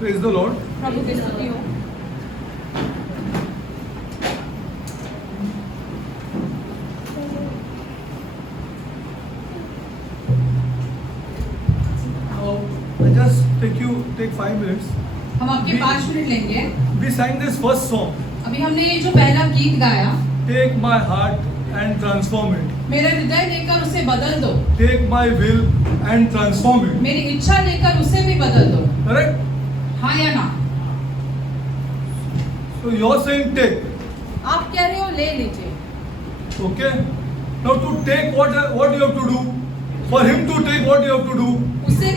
Praise the Lord. प्रभु की स्तुति हो। I just take 5 minutes. हम आपके 5 मिनट लेंगे। We sang this first song. अभी हमने ये जो पहला गीत गाया, Take my heart and transform it. मेरा हृदय लेकर उसे बदल दो, Take my will and transform it. मेरी इच्छा लेकर उसे भी बदल दो। Correct? हाँ या ना? So you're saying take. आप कह रहे हो ले लीजिए। Okay? Now to take what you have to do? For him to take what you have to do? उसे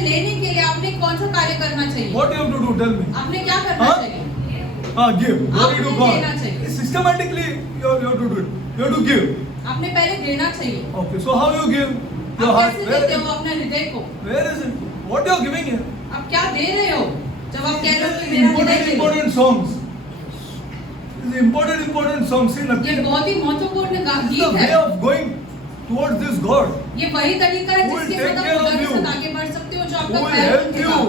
लेने के लिए आपने कौन सा कार्य करना चाहिए? What you have to do? Tell me. आपने क्या करना हाँ? चाहिए? Give. What do you do, आपने देना God? चाहिए। Systematically you have to do it. You have to give. आपने पहले देना चाहिए। Okay. So how you give your आप heart? कैसे देते हो अपने हृदय को? Where is it? What you are giving here? आप क्या दे रहे हो? जब आप कह रहे हो कि मेरा हृदय ले लो। Important songs. These important songs. See nothing. ये बहुत ही महत्वपूर्ण It's the गीत way है। of going towards this God. ये वही तरीका है Who will जिसके take साथ care आप of खुदा के you? साथ आगे बढ़ सकते हो, जो Who आपका will ख्याल help रखेगा, you?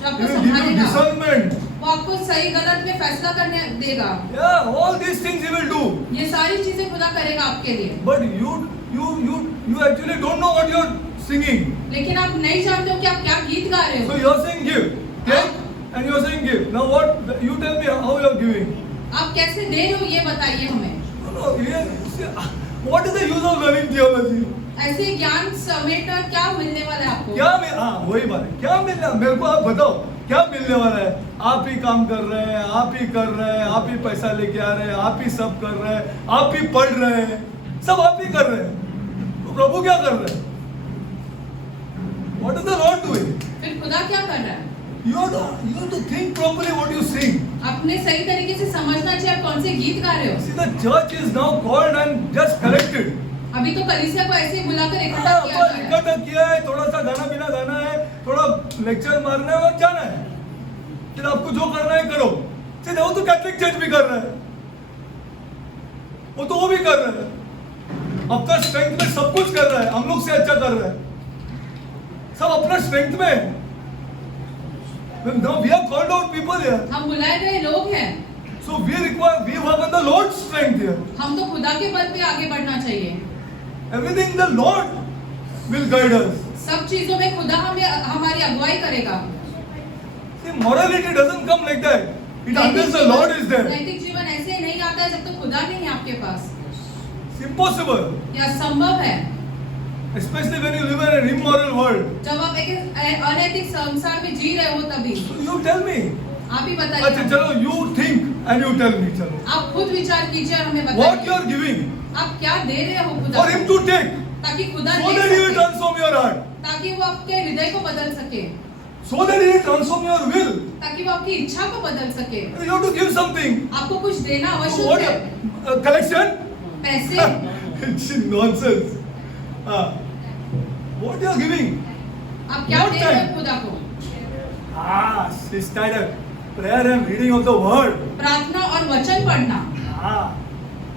जो He आपको will give you संभालेगा, discernment. वो आपको सही गलत में फैसला करने देगा। Yeah, all these things He will do. ये सारी चीजें खुदा करेगा आपके लिए। But you actually don't know what you're singing. लेकिन आप नहीं जानते हो कि आप क्या गीत गा रहे So हो। you're saying give, take, and you're saying give. Now what? You tell me how you're giving. आप कैसे दे रहे हो ये बताइए हमें। No, what is the use of learning theology? ऐसे ज्ञान समेटना क्या मिलने वाला है आपको? क्या वही बात है, क्या मिलना मेरे को आप बताओ, क्या मिलने वाला है? आप ही काम कर रहे हैं, आप ही कर रहे हैं, आप ही पैसा लेके आ रहे हैं, आप ही सब कर रहे हैं, आप ही पढ़ रहे हैं, सब आप ही कर रहे हैं, तो प्रभु क्या कर रहे हैं? What is the Lord doing? फिर खुदा क्या कर रहा है? You have to think properly what you sing. आपने सही तरीके से समझना चाहिए आप कौन से गीत गा रहे हो। See, the church is now called and just collected. अभी तो कलीसिया को ऐसे ही बुलाकर इकट्ठा किया जा रहा है। इकट्ठा किया है, थोड़ा सा गाना बिना गाना है, थोड़ा लेक्चर मारना है और जाना है। फिर आपको जो करना है करो। सीधे वो तो कैथलिक चर्च भी कर रहा है, वो भी कर रहा है, अपना स्ट्रेंथ में सब कुछ कर रहा है, हम लोग से अच्छा कर रहा है, सब अपना स्ट्रेंथ में। Now we have called out people here. हम बुलाए गए लोग हैं। So we work on the Lord's strength here. हम तो खुदा के बल पे आगे बढ़ना चाहिए। Everything the Lord will guide us. सब चीजों में खुदा हमें हमारी अगुवाई करेगा। See, morality doesn't come like that. It unless the Lord is there. नैतिक जीवन ऐसे नहीं आता है जब तक खुदा नहीं है आपके पास। It's impossible. यह संभव है। Especially when you live in an immoral world. जब आप एक अनैतिक संसार में जी रहे हो तभी। So you tell me. आप ही अच्छा बताइए। चलो, you think and you tell me, चलो. आप खुद विचार कीजिए और हमें What you बताइए। are giving आप क्या दे रहे हो खुदा for him to take, ताकि खुदा so ले that he will सके, transform your heart, ताकि वो आपके हृदय को बदल सके, so that he will transform your will. ताकि वो आपकी इच्छा को बदल सके। You have to give something. आपको कुछ देना So आवश्यक what? है। Collection? पैसे। It's nonsense. What you are giving? आप क्या What दे रहे time? हो खुदा को? She's tired. Prayer and reading of the word. प्रार्थना और वचन पढ़ना।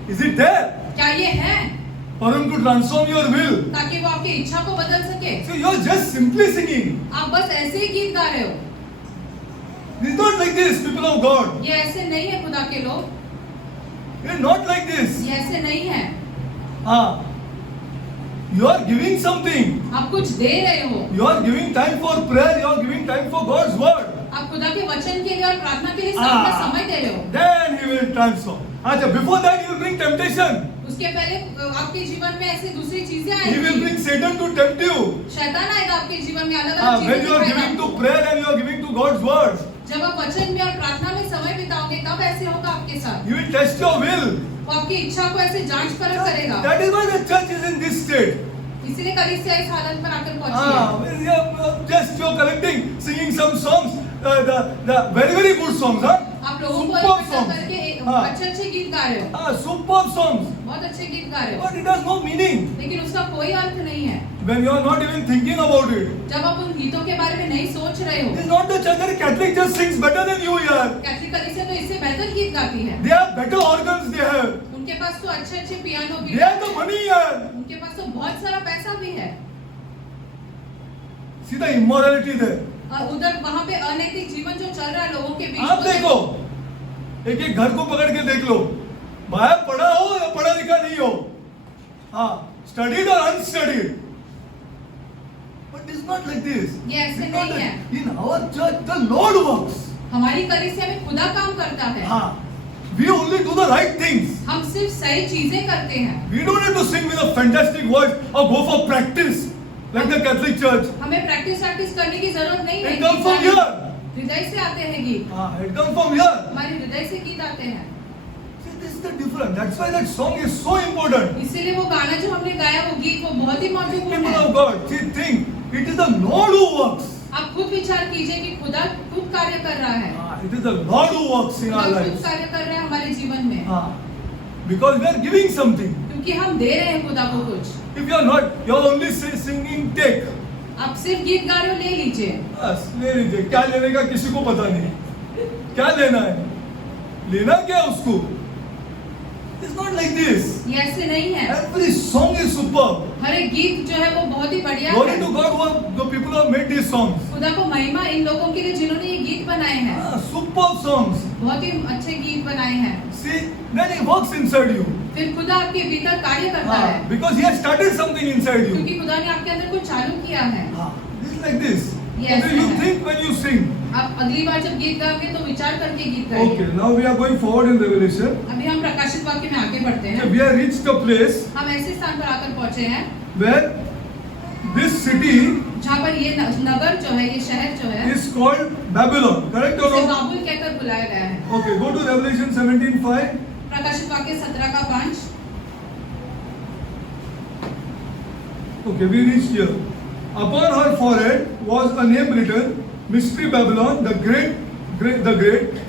Is it there? क्या ये है For him to transform your will. ताकि वो आपकी इच्छा को बदल सके? So you are just simply singing. आप बस ऐसे ही गीत गा रहे हो। It's not like this, people of God. ये ऐसे नहीं है खुदा के लोग। It's not like this. ये ऐसे नहीं है। You are giving something. आप कुछ दे रहे हो। You are giving time for prayer. You are giving time for God's word. आप खुदा के वचन के लिए और प्रार्थना के लिए अपना समय दे रहे हो। Then He will transform. अच्छा, before that He will bring temptation. उसके पहले आपके जीवन में ऐसी दूसरी चीजें He will आएंगी। bring Satan to tempt you. शैतान आएगा आपके जीवन में अलग-अलग When चीजें you are दिखाएगा giving to आपको। prayer and you are giving to God's word, जब आप वचन में और प्रार्थना में समय बिताओगे तब ऐसे होगा आपके साथ। He will test your will. वो आपकी इच्छा को ऐसे जांच परख करेगा। That is why the church is in this state. इसीलिए कलीसिया इस हालत पर आकर पहुंची है। Just you're collecting, singing some songs, the very good songs, आप लोगों को superb इकट्ठा songs, करके हाँ। अच्छे गीत गा रहे हो। superb songs, बहुत अच्छे गीत गा रहे हो। but it has no meaning लेकिन उसका कोई अर्थ नहीं है। when you are not even thinking about it. जब आप उन गीतों के बारे में नहीं सोच रहे हो। It's not the church that Catholic church sings better than you here. Catholic कलीसिया तो इससे बेहतर गीत गाती है। They have better organs. They have. उनके पास तो अच्छे पियानो भी They have the money here. उनके पास तो बहुत सारा पैसा भी है। See the immorality there. और उधर वहाँ पे अनैतिक जीवन जो चल रहा है लोगों के बीच आप वो देखो, एक एक घर को पकड़ के देख लो, भाई पढ़ा हो या पढ़ा लिखा नहीं हो, हाँ, स्टडीड और unstudied, but it's not like this. ये ऐसे नहीं है। In our church the Lord works. हमारी कलीसिया में खुदा काम करता है। हाँ, we only do the right things. हम सिर्फ सही चीजें करते हैं। We don't need to sing with a fantastic voice or go for practice like the Catholic Church. हमें प्रैक्टिस करने की जरूरत नहीं है। It comes from here. हृदय से आते हैं गीत। हाँ, it comes from here. हमारे हृदय से गीत आते हैं। See, this is the difference. That's why that song is so important. इसीलिए वो गाना जो हमने गाया वो गीत वो बहुत ही महत्वपूर्ण People है। of God, see, think it is the Lord who works. आप खुद विचार कीजिए कि खुदा खुद कार्य कर रहा है। It is the Lord who works in our खुदा खुद lives. कार्य कर रहा है हमारे जीवन में। हाँ, because we are giving something. क्योंकि हम दे रहे हैं खुदा को कुछ। If you are not, you are only singing, take. आप सिर्फ गीत गा रहे हो, ले लीजिए। बस ले लीजिए, क्या लेने का किसी को पता नहीं, क्या लेना है, लेना क्या उसको। It's not like this. ये ऐसे नहीं है। Every song is superb. हर एक गीत जो है वो बहुत ही बढ़िया Glory है। to God who have, the people who have made these songs. खुदा को महिमा इन लोगों के लिए जिन्होंने ये गीत बनाए हैं। Superb songs. बहुत ही अच्छे गीत बनाए हैं। See, then he works inside you. फिर खुदा आपके भीतर कार्य करता है। Because he has started something inside you. क्योंकि खुदा ने आपके अंदर कुछ चालू किया है। This is like this. Yes, Okay, you sir. think when you sing. आप अगली बार जब गीत गाएंगे तो विचार करके गीत गाइए। Okay, now we are going forward in Revelation. अभी हम प्रकाशित वाक्य में आगे बढ़ते हैं। We have reached a place हम ऐसे स्थान पर आकर पहुंचे हैं where this city जहाँ पर ये नगर जो है, ये शहर जो है, is called Babylon. Correct or इसे no? बाबुल कहकर बुलाया गया है। Okay, go to Revelation 17:5. प्रकाशित वाक्य 17:5। Okay, we reached here. Upon her forehead was a name written, Mystery Babylon, the great,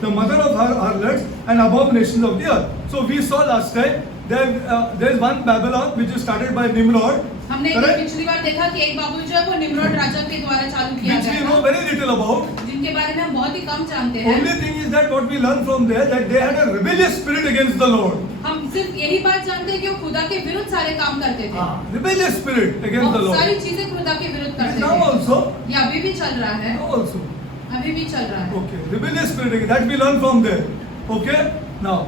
the mother of her harlots and abominations of the earth. So we saw last time there is one Babylon which is started by Nimrod. हमने Correct? पिछली बार देखा कि एक बाबुल जो है वो Nimrod राजा के द्वारा चालू किया Which we गया know था, very little about. जिनके बारे में हम बहुत ही कम जानते हैं। Only thing is that what we learn from there that they had a rebellious spirit against the Lord. हम सिर्फ यही बात जानते हैं कि वो खुदा के विरुद्ध सारे काम करते थे। Rebellious spirit against the वो Lord. सारी चीजें खुदा के विरुद्ध It is करते now थे। also. ये अभी भी चल रहा है, Now also. अभी भी चल रहा है। Okay, rebellious spirit again. That we learn from there. Okay. Now,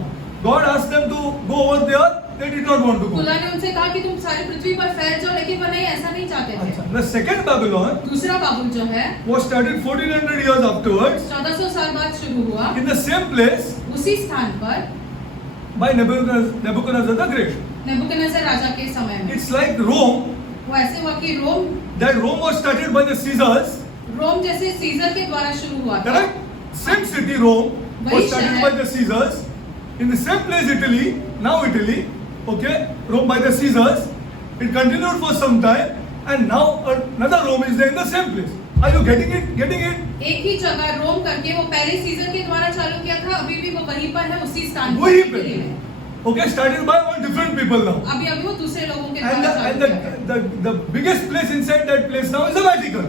God asked them to go over there. They did not want to go. खुदा ने उनसे कहा कि तुम सारी पृथ्वी पर फैल जाओ, लेकिन वो नहीं, ऐसा नहीं चाहते थे। The second Babylon दूसरा बाबुल जो है was started 1400 years afterwards 1400 साल बाद शुरू हुआ, in the same place उसी स्थान पर by Nebuchadnezzar the Great. Nebuchadnezzar राजा के समय में। It's like Rome. वो ऐसे हुआ कि That Rome was started by the Caesars. रोम जैसे सीजर के द्वारा शुरू हुआ था। Correct? Same city Rome was वही started शहर। by the Caesars. In the same place Italy, now Italy. Okay, Rome by the Caesars. It continued for some time, and now another Rome is there in the same place. Are you getting it? Getting it? एक ही जगह रोम करके वो पहले scissor के द्वारा चालू किया था, अभी भी वो वहीं पर है, उसी स्थान पर। वहीं पे। Okay, started by all different people now. अभी वो दूसरे लोगों के And द्वारा चालू किया है। the biggest place inside that place now is the Vatican.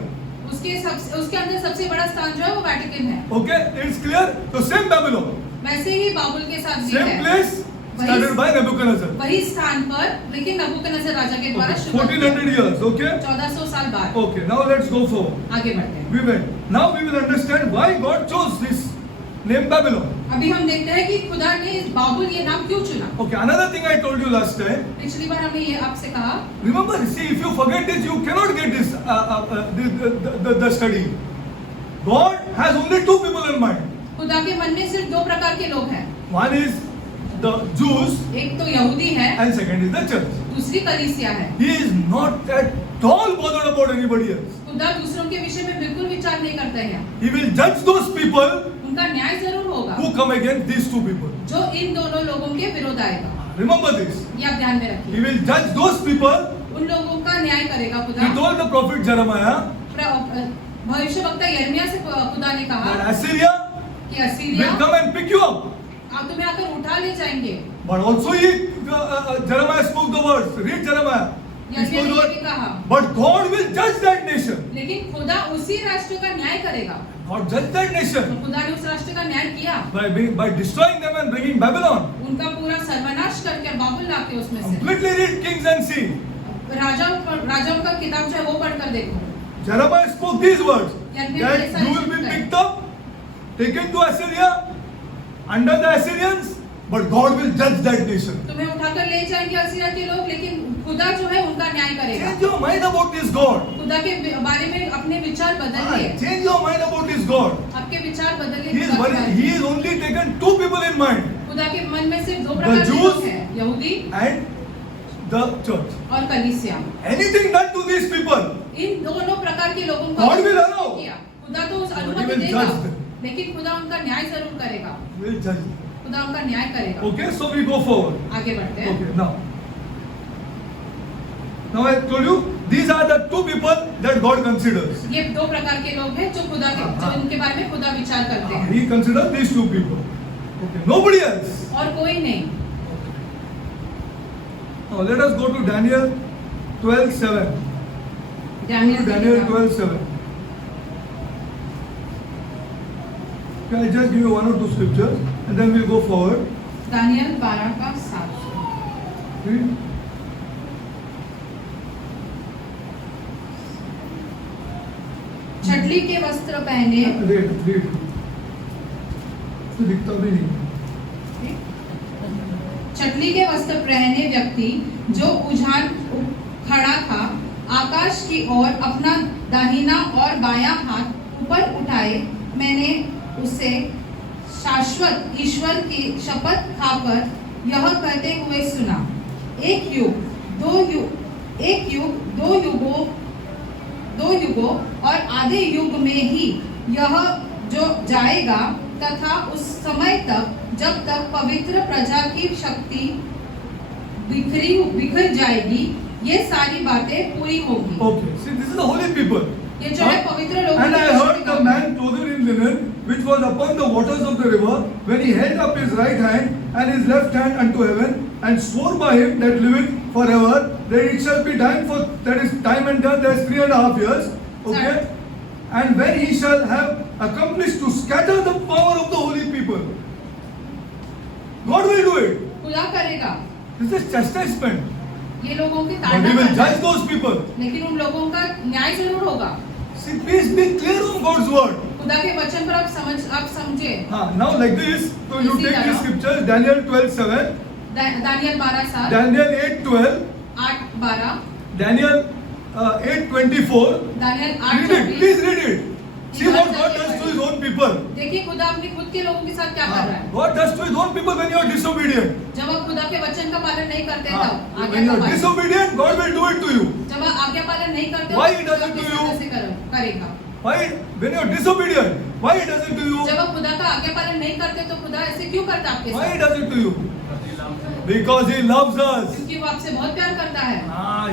उसके अंदर सबसे बड़ा स्थान जो है वो वेटिकन है। Okay, it's clear. So same Babylon, वैसे ही बाबुल के साथ भी same है। place started by Nebuchadnezzar. वही स्थान पर, लेकिन नबूकदनेस्सर राजा के द्वारा Okay, शुरू 1400 years. Okay. 1400 साल बाद। Okay, now let's go forward. आगे बढ़ते हैं। We went. Now we will understand why God chose this name Babylon. अभी हम देखते हैं कि खुदा ने इस बाबुल ये नाम क्यों चुना। Okay, another thing I told you last time. पिछली बार हमने ये आपसे कहा, Remember, see, if you forget this, you cannot get this the study. God has only two people in mind. खुदा के मन में सिर्फ दो प्रकार के लोग हैं। One is the Jews, एक तो यहूदी है, and second is the church. दूसरी कलीसिया है। He is not at all bothered about anybody else. खुदा दूसरों के विषय में बिल्कुल विचार नहीं करते हैं। He will judge those people उनका न्याय जरूर होगा who come against these two people. जो इन दोनों लोगों के विरोध आएगा। Remember this. ये आप ध्यान में रखिए। He will judge those people. उन लोगों का न्याय करेगा खुदा। He told the prophet Jeremiah भविष्यवक्ता यिर्मयाह से खुदा ने कहा that Assyria कि Assyria will come and pick you up. आप तुम्हें आकर उठा ले जाएंगे। But also Jeremiah spoke the words. Read Jeremiah. He spoke यिर्मयाह the ने ये words. भी कहा, But God will judge that nation. लेकिन खुदा उसी राष्ट्र का न्याय करेगा। God judged that तो nation खुदा ने उस राष्ट्र का न्याय किया, by destroying them and bringing Babylon. उनका पूरा सर्वनाश करके बाबुल लाके उसमें से। Completely read Kings and see. राजाओं का किताब जो है वो पढ़कर देखो। Jeremiah spoke these words. that you will be picked up, taken to Assyria, under the Assyrians, but God will judge that nation. तुम्हें उठाकर ले जाएंगे असीरिया के लोग, लेकिन खुदा जो है उनका न्याय करेगा। Change your mind about this God. खुदा के बारे में अपने विचार बदलिए। Change your mind about this God. आपके विचार बदलिए। He is only taken two people in mind. खुदा के मन में सिर्फ दो प्रकार के लोग हैं, यहूदी and the church. और कलीसिया। Anything done to these people, इन दोनों प्रकार के लोगों को God will allow. किया। खुदा तो उस He अनुमति will देगा, judge them. लेकिन खुदा उनका न्याय जरूर करेगा। He will judge. खुदा उनका न्याय करेगा। Okay, so we go forward. आगे बढ़ते हैं। Okay, now I told you these are the two people that God considers. ये दो प्रकार के लोग हैं जो खुदा के जो इनके बारे में खुदा विचार करते हैं। He considers these two people. Okay, nobody else. और कोई नहीं। Now let us go to Daniel 12:7. Daniel 12:7. Okay, I'll just give you one or two scriptures and then we'll go forward. दानियल 12 का 7। Read. छटली के वस्त्र पहने Read. तो दिखता भी नहीं। छटली के वस्त्र पहने व्यक्ति जो उजाड़ खड़ा था, आकाश की ओर अपना दाहिना और बायां हाथ ऊपर उठाए, मैंने उसे शाश्वत ईश्वर की शपथ खाकर यह कहते हुए सुना, एक युग दो युगों और आधे युग में ही यह जो जाएगा, तथा उस समय तक जब तक पवित्र प्रजा की शक्ति बिखर जाएगी, ये सारी बातें पूरी होगी। Okay, see this is the holy people. ये जो है पवित्र लोग। And I heard the man clothed in linen, which was upon the waters of the river, when he held up his right hand and his left hand unto heaven, and swore by him that liveth forever, that it shall be time for that is time and done, that is 3.5 years. Okay, and when he shall have accomplished to scatter the power of the holy people, God will do it. खुदा करेगा। This is chastisement. ये लोगों की But ताड़ना He will करना judge है, those people. लेकिन उन लोगों का न्याय जरूर होगा। See, please be clear on God's word. खुदा के वचन पर आप समझे। Now like this, so you इसी take तरह। these scriptures, Daniel 12:7, दानियल 12:7, Daniel 8:12, 8:12, Daniel 8:24. दानियल Read it, 8:24। please read it. See what God does to His own people. देखिए खुदा अपने खुद के लोगों के साथ क्या कर रहा है। God does to His own people when you are disobedient. जब आप खुदा के वचन का पालन नहीं करते तब When आज्ञा you का are पालन। disobedient, God will do it to you. जब आप आज्ञा पालन नहीं करते Why तो He does it to किस you? तरह से करेगा। Why? When you are disobedient, why He does it to you? जब आप खुदा का आज्ञा पालन नहीं करते तो खुदा ऐसे क्यों करता है आपके Why He साथ? does it to you? Because He loves us. क्योंकि वो आपसे बहुत प्यार करता है।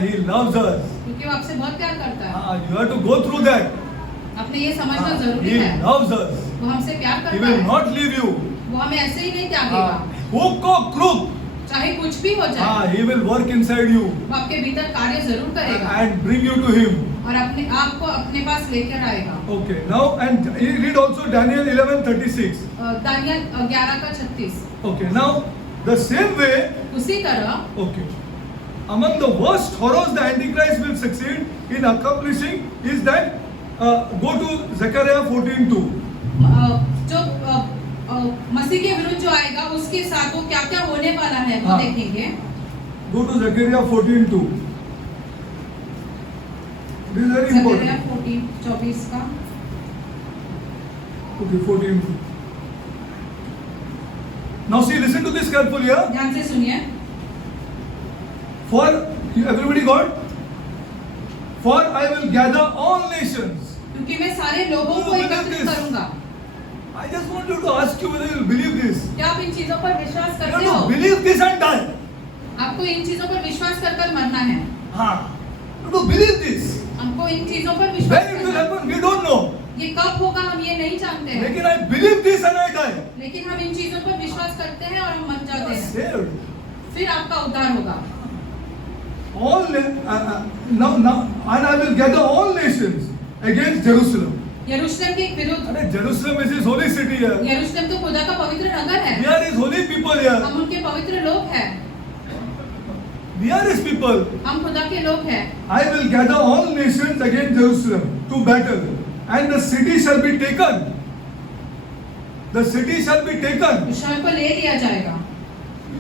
He loves us. क्योंकि वो आपसे बहुत प्यार करता है। You have to go through that. अपने ये समझना जरूरी He है। loves us. वो हमसे प्यार He करता will है। not leave you. वो हमें ऐसे ही नहीं त्यागेगा। Hook or crook, चाहे कुछ भी हो जाए, He will work inside you वो आपके भीतर कार्य जरूर करेगा and bring you to Him. और अपने आप को अपने पास लेकर आएगा। Okay, now and read also Daniel 11:36. Daniel 11 का 36। Okay, now the same way. उसी तरह Okay, among the worst horrors the Antichrist will succeed in accomplishing is that go to Zechariah 14:2. जो मसीह के विरुद्ध जो आएगा उसके साथ वो क्या क्या होने वाला है वो देखेंगे। Go to Zechariah 14:2. This is very important. Zakaria 14:24 का। Okay, 14:2. Now see, listen to this carefully here. ध्यान से सुनिए। For everybody got? For I will gather all nations. क्योंकि मैं सारे लोगों को एकत्रित करूंगा। I just want you to ask you whether you will believe this. क्या आप इन चीजों पर विश्वास You करते have हो? to believe this and die. आपको इन चीजों पर विश्वास कर कर मरना है। हाँ. You have to believe this. हमको इन चीजों पर विश्वास When it will करना है। happen, we don't know. ये कब होगा हम ये नहीं जानते हैं। लेकिन I believe this and I die. लेकिन हम इन चीजों पर विश्वास करते हैं और हम मर You जाते are हैं। saved. फिर आपका उद्धार होगा। Now and I will gather all nations against Jerusalem. यरूशलेम के विरुद्ध। अरे Jerusalem is His holy city here. यरूशलेम तो खुदा का पवित्र नगर है। We are His holy people here. हम उनके पवित्र लोग हैं। We are His people. हम खुदा के लोग हैं। I will gather all nations against Jerusalem to battle. and the city shall be taken. The city shall be taken. उस शहर को ले लिया जाएगा।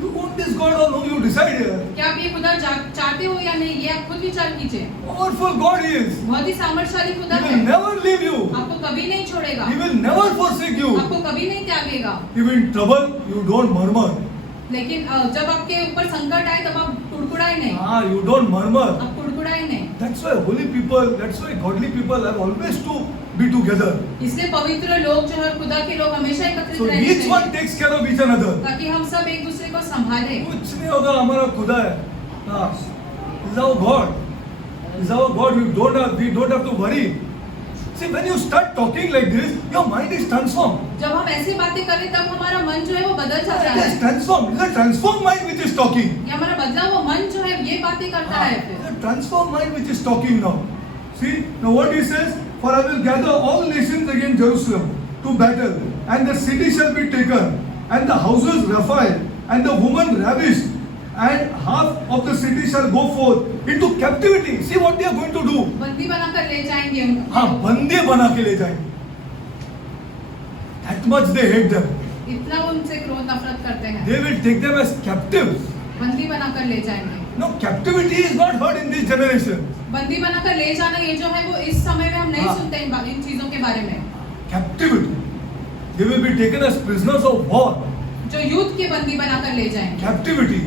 You want this God or no? You decide here. क्या आप ये खुदा चाहते हो या नहीं, ये आप खुद विचार कीजिए। Powerful God He is. बहुत ही सामर्थ्यशाली खुदा He है, will never leave you. आपको कभी नहीं छोड़ेगा, He will never forsake you. आपको कभी नहीं त्यागेगा। If you in trouble, you don't murmur. लेकिन जब आपके ऊपर संकट आए तब आप कुड़कुड़ाए नहीं, You don't murmur. आप कुड़कुड़ाए नहीं। That's why holy people, that's why godly people have always to be together. इसलिए पवित्र लोग जो है, खुदा के लोग हमेशा एकत्रित So रहने each one चाहिए, takes care of each another. ताकि हम सब एक दूसरे को संभालें। कुछ नहीं होगा, हमारा खुदा है. He's our God. He's our God. We don't have to worry. See, when you start talking like this, your mind is transformed. जब हम ऐसी बातें करें तब हमारा मन जो है वो बदल जाता It है। is transformed. It's a transformed mind which is talking. ये हमारा बदला हुआ मन जो है ये बातें करता है It's फिर। a transformed mind which is talking now. See, now what he says, for I will gather all nations against Jerusalem to battle, and the city shall be taken, and the houses Raphael, and the woman ravished, and half of the city shall go forth into captivity. See what they are going to do. बंदी बनाकर ले जाएंगे उनको। हाँ, बंदे बना के ले जाएंगे. That much they hate them. इतना उनसे क्रोध नफरत करते हैं, They will take them as captives. बंदी बनाकर ले जाएंगे। No, captivity is not heard in this generation. बंदी बनाकर ले जाना ये जो है वो इस समय में हम नहीं हाँ। सुनते इन चीजों के बारे में। Captivity. They will be taken as prisoners of war. जो युद्ध के बंदी बनाकर ले जाएंगे Captivity.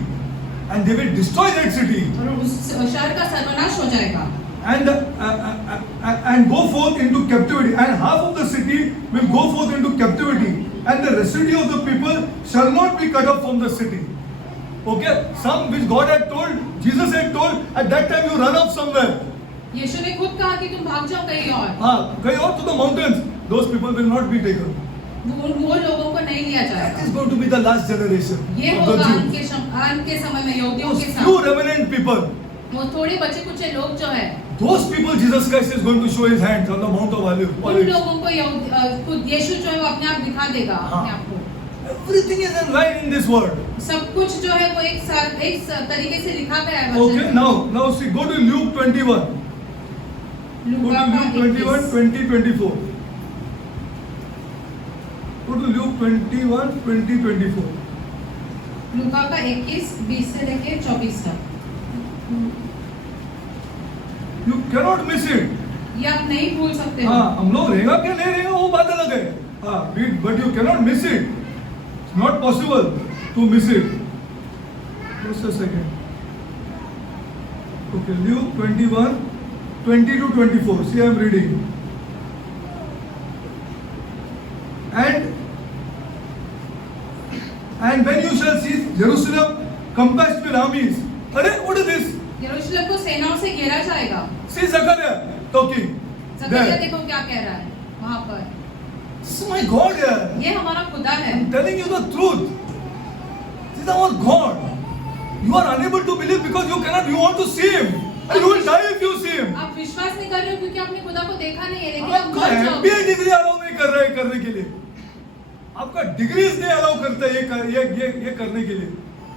And they will destroy that city. और उस शहर का सर्वनाश हो जाएगा। And go forth into captivity, and half of the city will go forth into captivity, and the residue of the people shall not be cut off from the city. Okay, some which God had told, Jesus had told, at that time you run off somewhere. यीशु ने खुद कहा कि तुम भाग जाओ कहीं और। Going out to the mountains. Those people will not be taken. वो लोगों को नहीं लिया That जाएगा। is going to be the last generation ये of the होगा Jews. अंत के समय में यहूदियों Those के few साथ। remnant people. वो थोड़े बचे कुछ लोग जो है, Those people, Jesus Christ is going to show His hands on the Mount of उन Olives. लोगों को खुद यीशु जो है वो अपने आप दिखा देगा हाँ। अपने आप को। Everything is in line in this word. सब कुछ जो है वो एक तरीके से लिखा गया है Okay, वचन में। now see, go to Luke 21. Go Luka to का Luke 21, 21। 20, 24. Go to Luke 21, 20, 24. लूका का 21 20 से लेके 24 तक। You cannot miss it. ये आप नहीं भूल सकते हो। हाँ, हम लोग रहेगा क्या नहीं रहेगा वो बात अलग है. हाँ, but you cannot miss it. It's not possible to miss it. Just a second. Okay, Luke 21, 20 to 24. See, I am reading. And when you shall see Jerusalem compassed with armies. अरे, what is this? यरूशलेम को सेनाओं से घेरा जाएगा। See Zechariah talking. Zechariah There. देखो क्या कह रहा है वहाँ पर। This is my God here. ये हमारा खुदा है। I'm telling you the truth. This is our God. You are unable to believe because you want to see Him. And you will die if you see Him. आप विश्वास नहीं कर रहे हो क्योंकि आपने खुदा को देखा नहीं है, लेकिन आप आपका मर जाओगे। MBA डिग्री अलाउ नहीं कर रहा है करने के लिए. आपका डिग्रीज नहीं अलाउ करता है ये करने के लिए.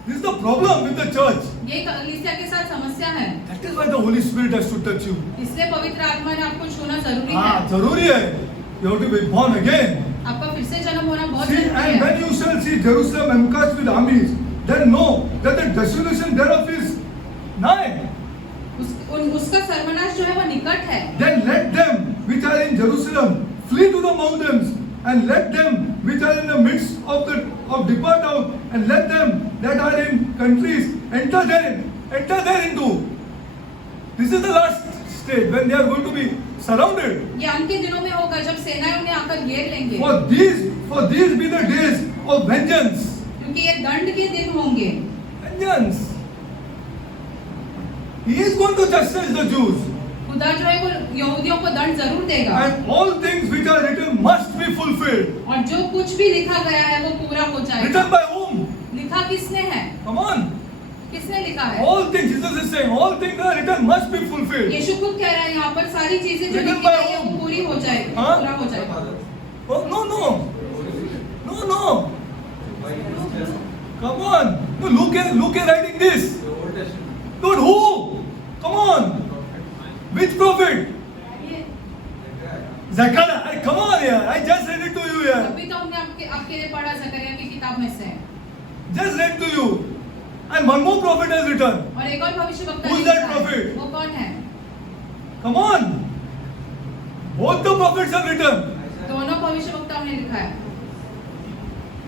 This is the problem with the church. ये कलीसिया के साथ समस्या है। That is why the Holy Spirit has to touch you. इसलिए पवित्र आत्मा ने आपको छूना जरूरी हाँ, है। जरूरी है. You have to be born again. आपका फिर से जन्म होना बहुत See, जरूरी and है। when you shall see Jerusalem encompassed with armies, then know that the desolation thereof is nigh. उसका सर्वनाश जो है वो निकट है। Then let them which are in Jerusalem flee to the mountains, and let them which are in the midst of depart out, and let them that are in countries enter thereinto. This is the last stage when they are going to be surrounded. ये अंत के दिनों में होगा जब सेनाएं उन्हें आकर घेर लेंगे। For these be the days of vengeance. क्योंकि ये दंड के दिन होंगे। Vengeance. He is going to chastise the Jews. खुदा जो है वो यहूदियों को दंड जरूर देगा। And all things which are written must be fulfilled. और जो कुछ भी लिखा गया है वो पूरा हो जाएगा। Written by whom? लिखा किसने है? Come on. किसने लिखा है? All things, Jesus is saying, all things that are written must be fulfilled. यीशु खुद कह रहा है यहाँ पर सारी चीजें जो Written लिखी by गई है वो whom? पूरी हो जाएगी, हाँ? पूरा हो जाएगा। Oh, no. Come on. No, Luke is writing this. Lord, who? Come on. Which prophet? Zechariah, hey, come on here. I just read it to you here. अभी तो हमने आपके लिए पढ़ा जकरिया की किताब में से। Just read to you. And one more prophet has written. और एक और भविष्यवक्ता Who's ने that लिखा है। prophet? वो कौन है? Come on. Both the prophets have written. दोनों भविष्यवक्ताओं ने लिखा है।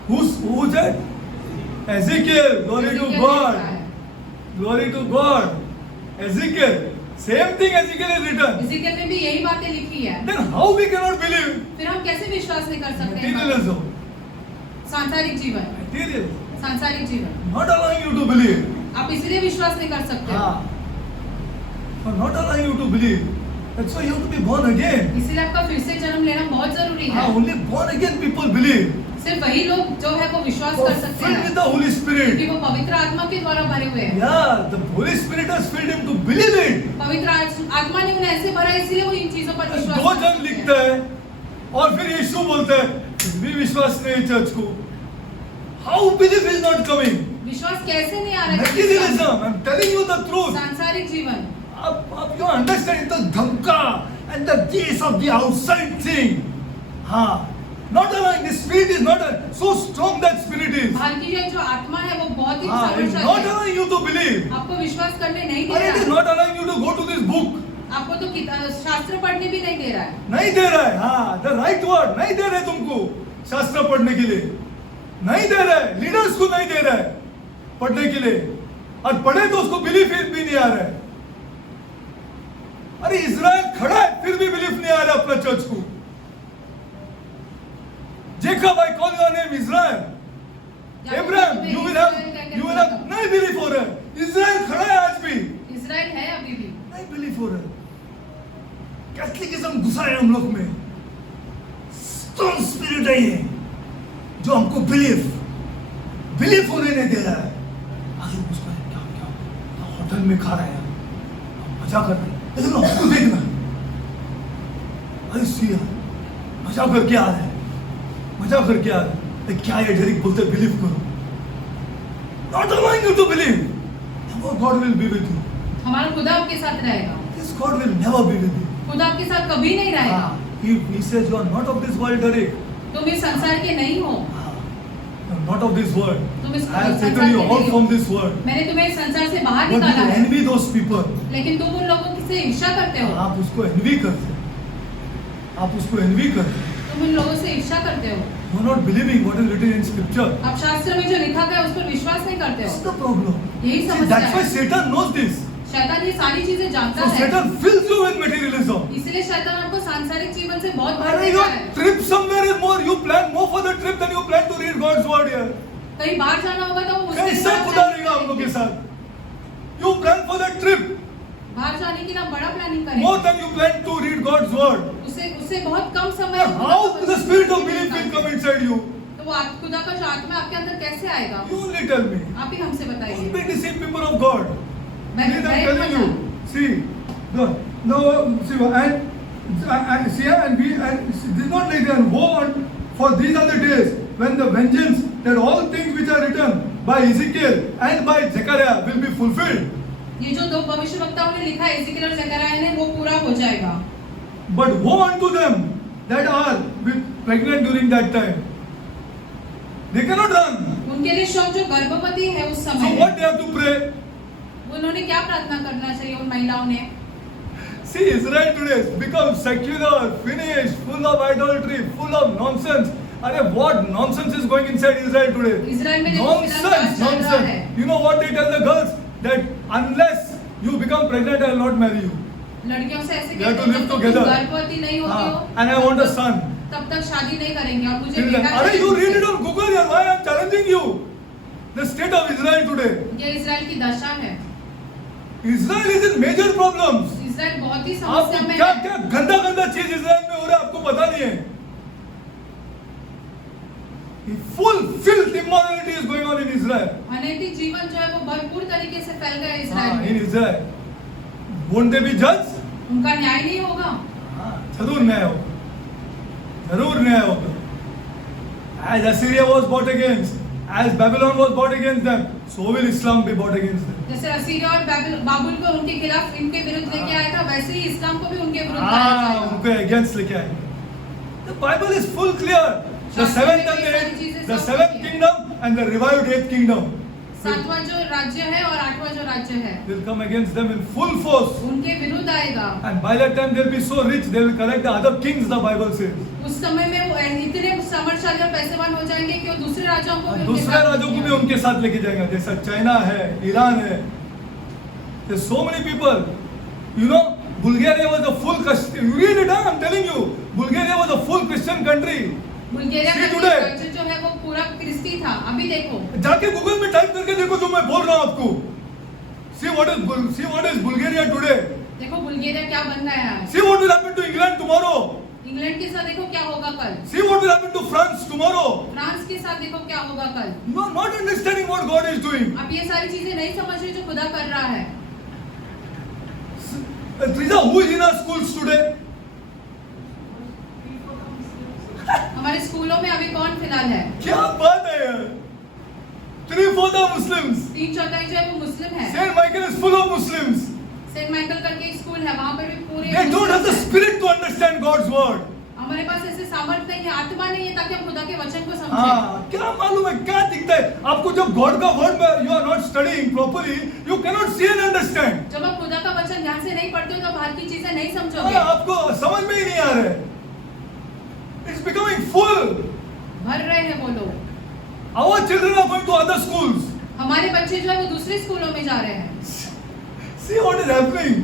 Who's that? Ezekiel. Glory to Ezekiel ने God. लिखा है। Glory to God. Ezekiel. Same thing Ezekiel has written. Ezekiel ने भी यही बातें लिखी है। Then how we cannot believe? फिर हम कैसे विश्वास नहीं कर सकते हैं? Materialism. सांसारिक जीवन, Materialism. सांसारिक जीवन। Not allowing you to believe. आप इसलिए विश्वास नहीं कर सकते हो। हाँ. For not allowing you to believe. That's why you have to be born again. इसलिए आपका फिर से जन्म लेना बहुत जरूरी है। Only born again people believe. सिर्फ वही लोग जो है वो विश्वास For कर सकते filled with हैं the Holy क्योंकि Spirit. वो पवित्र आत्मा के द्वारा भरे हुए हैं। Yeah, the Holy Spirit has filled him to believe it. पवित्र आत्मा ने उन्हें ऐसे भरा इसलिए वो इन चीजों पर विश्वास दो कर जन सकते लिखते हैं। हैं और फिर यीशु बोलते हैं फिर भी विश्वास नहीं चर्च को. How belief is not coming? विश्वास कैसे नहीं आ रहा है? Materialism. I'm telling you the truth. सांसारिक जीवन, अब you understand the धमका and the gaze of the outside thing. हाँ. Not allowing the spirit is not so strong that spirit is. बाहर की जो आत्मा है वो बहुत ही हाँ, it's not शक्तिशाली है। allowing you to believe. आपको विश्वास करने नहीं दे But it is रहा है। not allowing you to go to this book. आपको तो शास्त्र पढ़ने भी नहीं दे रहा है। नहीं दे रहा है. हाँ, the right word नहीं दे रहे तुमको शास्त्र पढ़ने के लिए. नहीं दे रहा है. लीडर्स को नहीं दे रहा है पढ़ने के लिए. और पढ़े तो उसको बिलीफ भी नहीं आ रहा है. अरे इजराइल खड़ा है फिर भी बिलीफ नहीं आ रहा अपना चर्च को. Jacob, I call your name Israel. Abraham, you will have नहीं बिलीफ हो रहा है. इजराइल खड़ा है आज भी. इजराइल है अभी भी। नहीं बिलीफ हो रहा है. कैथलिकिज्म घुसा है हम लोग में. स्ट्रॉन्ग स्पिरिट है ये जो हमको बिलीफ होने नहीं दे रहा है. आगे उसका क्या होटल में खा रहा है, मजा कर रहा है. लेकिन हमको देखना अरे सिया मजा करके आ रहा है, मजा करके आ रहा है. क्या ये डेरिक बोलते बिलीव करो. Not allowing you to believe. Never God will be with you. हमारा खुदा आपके साथ रहेगा। This God will never be with you. खुदा आपके साथ कभी नहीं रहेगा। He says you are not of this world, Derek. तुम इस संसार के नहीं हो। You are not of this world. तुम इस I have संसार taken you के out नहीं from हो। this world. मैंने तुम्हें इस संसार से बाहर But निकाला you है। envy those people. लेकिन तुम उन लोगों से ईर्ष्या करते हो। आप उसको envy करते हो. आप उसको envy करते हो. तुम उन लोगों से ईर्ष्या करते हो। You are not believing what is written in scripture. आप शास्त्र में जो लिखा गया है उस पर विश्वास नहीं करते That's हो। the problem. यही See, समस्या that's why है। Satan knows this. शैतान ये सारी चीजें जानता So है। Satan fills you with materialism. इसलिए शैतान आपको सांसारिक जीवन से बहुत भर Are देता your है। trip somewhere is more? You plan more for the trip than you plan to read God's word here. कहीं बाहर जाना होगा तो वो उसके कैसा साथ खुदा जाएंगे। रहेगा हम लोग के साथ? You plan for the trip बाहर जाने के लिए आप बड़ा प्लानिंग करें। more than you plan to read God's word. उससे बहुत कम समय। How the spirit of belief will come inside you? तो वो खुदा का जो आत्मा आपके अंदर कैसे आएगा? You only tell me. आप ही हमसे बताइए। Don't be deceived, people of God. मैं Please, I'm telling you. See, see, and see, and we, and this is not like and woe for these are the days when the vengeance that all things which are written by Ezekiel and by Zechariah will be fulfilled. ये जो दो भविष्यवक्ताओं ने लिखा है Ezekiel और जकरिया ने वो पूरा हो जाएगा। But woe unto them that are pregnant during that time. They cannot run. उनके लिए शोक जो गर्भवती है उस So समय what they have to pray? उन्होंने क्या प्रार्थना करना चाहिए उन महिलाओं ने? See, Israel today has become secular, finished, full of idolatry, full of nonsense. Arey, what nonsense is going inside Israel today? Israel में Nonsense, nonsense. You know what they tell the girls? That unless you become pregnant, I will not marry you. लड़कियों से ऐसे We have कहते to हैं live जब तक together. तुम गर्भवती नहीं होती हो And I want a son. तब तक शादी नहीं करेंगे और मुझे बेटा Arey, चाहिए you read मुझसे। it on Google here. Why I am challenging you? The state of Israel today. ये इजराइल की दशा है। Israel is in major problems. Israel बहुत ही आप समस्या में क्या है। क्या गंदा गंदा चीज इजराइल में हो रहा है आपको पता नहीं है. Full filth immorality is going on in Israel. अनैतिक जीवन जो है वो भरपूर तरीके से फैल गया है इजराइल In में। Israel. Won't they be judged? उनका न्याय नहीं होगा। जरूर न्याय होगा. जरूर न्याय होगा. As Assyria was bought against, as Babylon was bought against them, so will Islam be bought against them. जैसे असीरिया और बाबुल को उनके खिलाफ इनके विरुद्ध लेके आया था वैसे ही इस्लाम को भी उनके विरुद्ध लाया जाएगा। उनको अगेंस्ट लेके आएंगे. The Bible is full clear. The seventh and the eighth, the seventh kingdom and the revived eighth kingdom सातवां जो राज्य है और आठवां जो राज्य है will come against them in full force. उनके विरुद्ध आएगा। And by that time they'll be so rich, they will collect the other kings, the Bible says. उस समय में वो इतने समर्थशाली और पैसेवान हो जाएंगे कि वो दूसरे राज्यों को भी उनके दूसरे साथ राज्यों को भी उनके साथ लेके जाएंगे, जैसा चाइना है, ईरान है. There's so many people. You know, Bulgaria was a full Christian. You read it, I'm telling you. Bulgaria was a full Christian country. Bulgaria See का today. राज्य जो है वो पूरा क्रिस्ती था। अभी देखो जाके गूगल में टाइप करके देखो जो मैं बोल रहा हूँ आपको. See what is Bulgaria today. देखो बुल्गारिया क्या बन रहा है आज। See what will happen to England tomorrow. England के साथ देखो क्या होगा कल। See what will happen to France tomorrow. France के साथ देखो क्या होगा कल। You are not understanding what God is doing. आप ये सारी चीजें नहीं समझ रहे जो खुदा कर रहा है। Teresa, who is in our schools today? हमारे स्कूलों में अभी कौन फिलहाल है? क्या बात है यार. 3/4 are Muslims. 3/4 जो है वो मुस्लिम है। Saint Michael is full of Muslims. Saint Michael करके एक स्कूल है, वहाँ पर भी पूरे They don't have the spirit to understand God's word. हमारे पास ऐसे सामर्थ्य नहीं है, आत्मा नहीं है ताकि हम खुदा के वचन को समझें। हाँ, क्या मालूम है क्या दिखता है आपको जब गॉड का वर्ड में you are not studying properly, you can not see and understand. जब आप खुदा का वचन ध्यान से नहीं पढ़ते हो तो बाहर की चीजें नहीं समझोगे। आपको समझ में ही नहीं आ रहा है. It's becoming full. भर रहे हैं वो लोग। Our children are going to other schools. हमारे बच्चे जो है वो दूसरे स्कूलों में जा रहे हैं। See what is happening.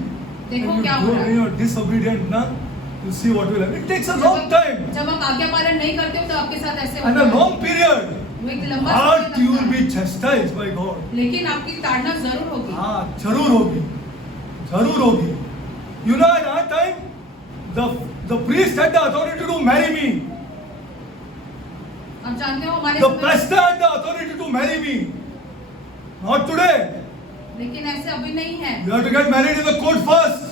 देखो क्या हो रहा है। You are disobedient ना. You see what will happen. It takes a long time. जब आप आज्ञा पालन नहीं करते हो तो आपके साथ ऐसे And होता a है। long period. वो एक लंबा But समय you will लगता है। be chastised by God. लेकिन आपकी ताड़ना जरूर होगी। हाँ, जरूर होगी, जरूर होगी. You know, at our time, the priest had the authority to marry me. आप जानते हो हमारे The समय- pastor had the authority to marry me. Not today. लेकिन ऐसे अभी नहीं है। You have to get married in the court first.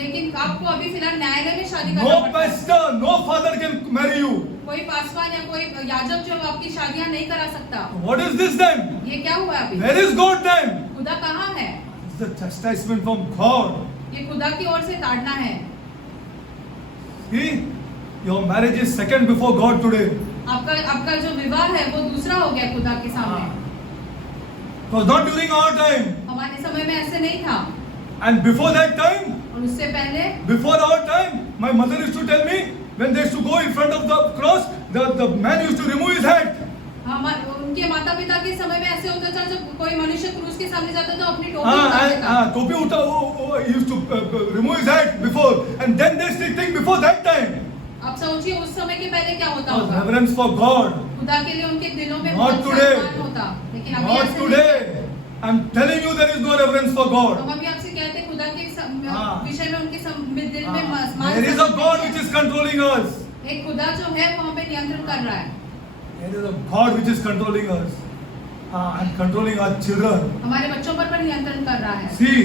लेकिन आपको अभी फिलहाल न्यायालय में शादी करना No पड़ता है। pastor, no father can marry you. कोई पासवान या कोई याजक जो आपकी शादियां नहीं करा सकता। What is this then? ये क्या हुआ अभी? Where is God then? खुदा कहाँ है? It's the chastisement from God. ये खुदा की ओर से ताड़ना है। See, your marriage is second before God today. आपका जो विवाह है वो दूसरा हो गया खुदा के सामने। It was not during our time. हमारे समय में ऐसे नहीं था। And before that time, और उससे पहले before our time, my mother used to tell me, when they used to go in front of the cross, the man used to remove his hat. उनके माता पिता के समय में ऐसे होता था जब कोई मनुष्य क्रूस के सामने जाता था अपनी टोपी उतार देता। टोपी उठा, he used to remove his hat before, and then they still think before that time. आप सोचिए उस समय के पहले क्या होता Was होगा। reverence for God. खुदा के लिए उनके दिलों में Not बहुत today. सम्मान होता, लेकिन अभी Not ऐसे नहीं today. है। I'm telling you, there is no reverence for God. हम अभी आपसे कहते हैं खुदा के हाँ। विषय में उनके दिल में मान There is a God which is controlling us. एक खुदा जो है वो हमें नियंत्रण कर रहा है। There is a God which is controlling us and controlling our children. हमारे बच्चों पर नियंत्रण कर रहा है। See,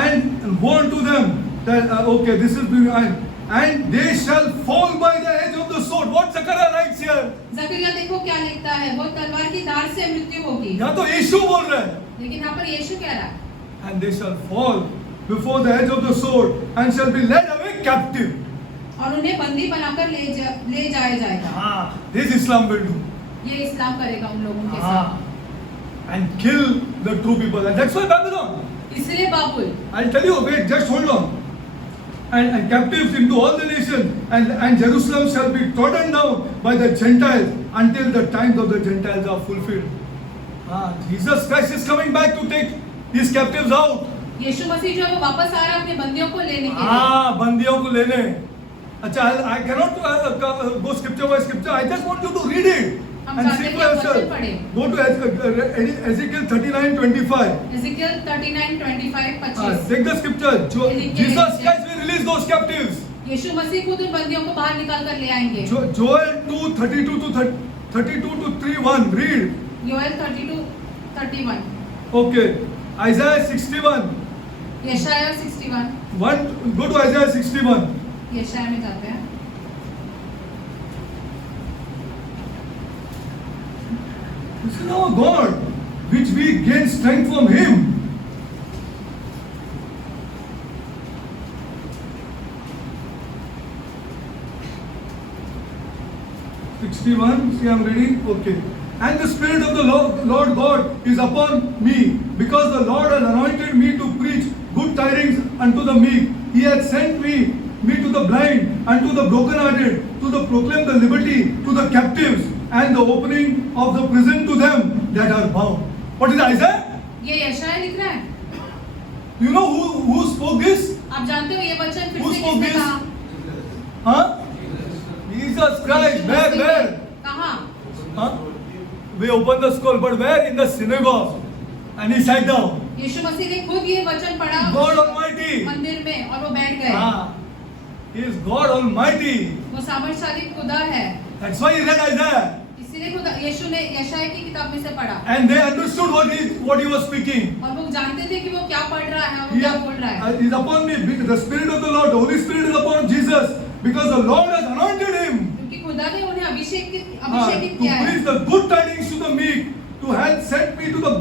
and woe unto them that okay, this is and they shall fall by the edge of the sword. What Zechariah writes here? जकरिया देखो क्या लिखता है, वो तलवार की धार से मृत्यु होगी। यहाँ तो यीशु बोल रहा है। लेकिन यहाँ पर यीशु कह रहा है। And they shall fall before the edge of the sword and shall be led away captive. और उन्हें बंदी बनाकर ले जाया जाएगा। This Islam will do. ये इस्लाम करेगा उन लोगों के साथ। And kill the true people. And that's why Babylon. इसलिए बाबुल। I'll tell you. Wait, just hold on. And captives into all the nations, and Jerusalem shall be trodden down by the Gentiles until the times of the Gentiles are fulfilled. Jesus Christ is coming back to take his captives out. यीशु मसीह जो है वो वापस आ रहा है अपने बंदियों को लेने के लिए। बंदियों को लेने। अच्छा, I cannot go scripture by scripture. I just want you to read it and see for yourself. Go to Ezekiel 39:25. Ezekiel 39:25-25। Take the scripture. Jesus Christ will release those captives. यीशु मसीह खुद उन बंदियों को बाहर निकाल कर ले आएंगे। Joel 2:32 to 3:1. Read. Joel 32:31। Okay. Isaiah 61. यशायाह 61। Go to Isaiah 61. यशायाह में जाते हैं। This is our God, which we gain strength from Him. 61. See, I'm reading. Okay. And the Spirit of the Lord God is upon me, because the Lord has anointed me to preach good tidings unto the meek. He hath sent me to the blind, and to the brokenhearted, to the proclaim the liberty to the captives, and the opening of the prison to them that are bound. What is Isaiah? ये यशायाह लिख रहा है। You know who spoke this? आप जानते हो ये वचन फिर Who से spoke किसने this? कहा? Huh? Jesus Christ. Yeshu Where? मसीह ने Where? कहा Huh? We opened the scroll, but where? In the synagogue. And he sat down. यीशु मसीह ने खुद ये वचन पढ़ा God Almighty. मंदिर में और वो बैठ गए। Ah, he is God Almighty. वो सामर्थशाली खुदा है। That's why he read Isaiah. इसीलिए खुदा यीशु ने यशायाह की किताब में से पढ़ा। And they understood what he was speaking. और वो जानते थे कि वो क्या पढ़ रहा है, वो He क्या बोल रहा है। is upon me. The Spirit of the Lord, the Holy Spirit is upon Jesus, because the Lord has anointed him क्योंकि खुदा ने उन्हें अभिषेकित to किया है। preach the good tidings to the meek, to have sent me to the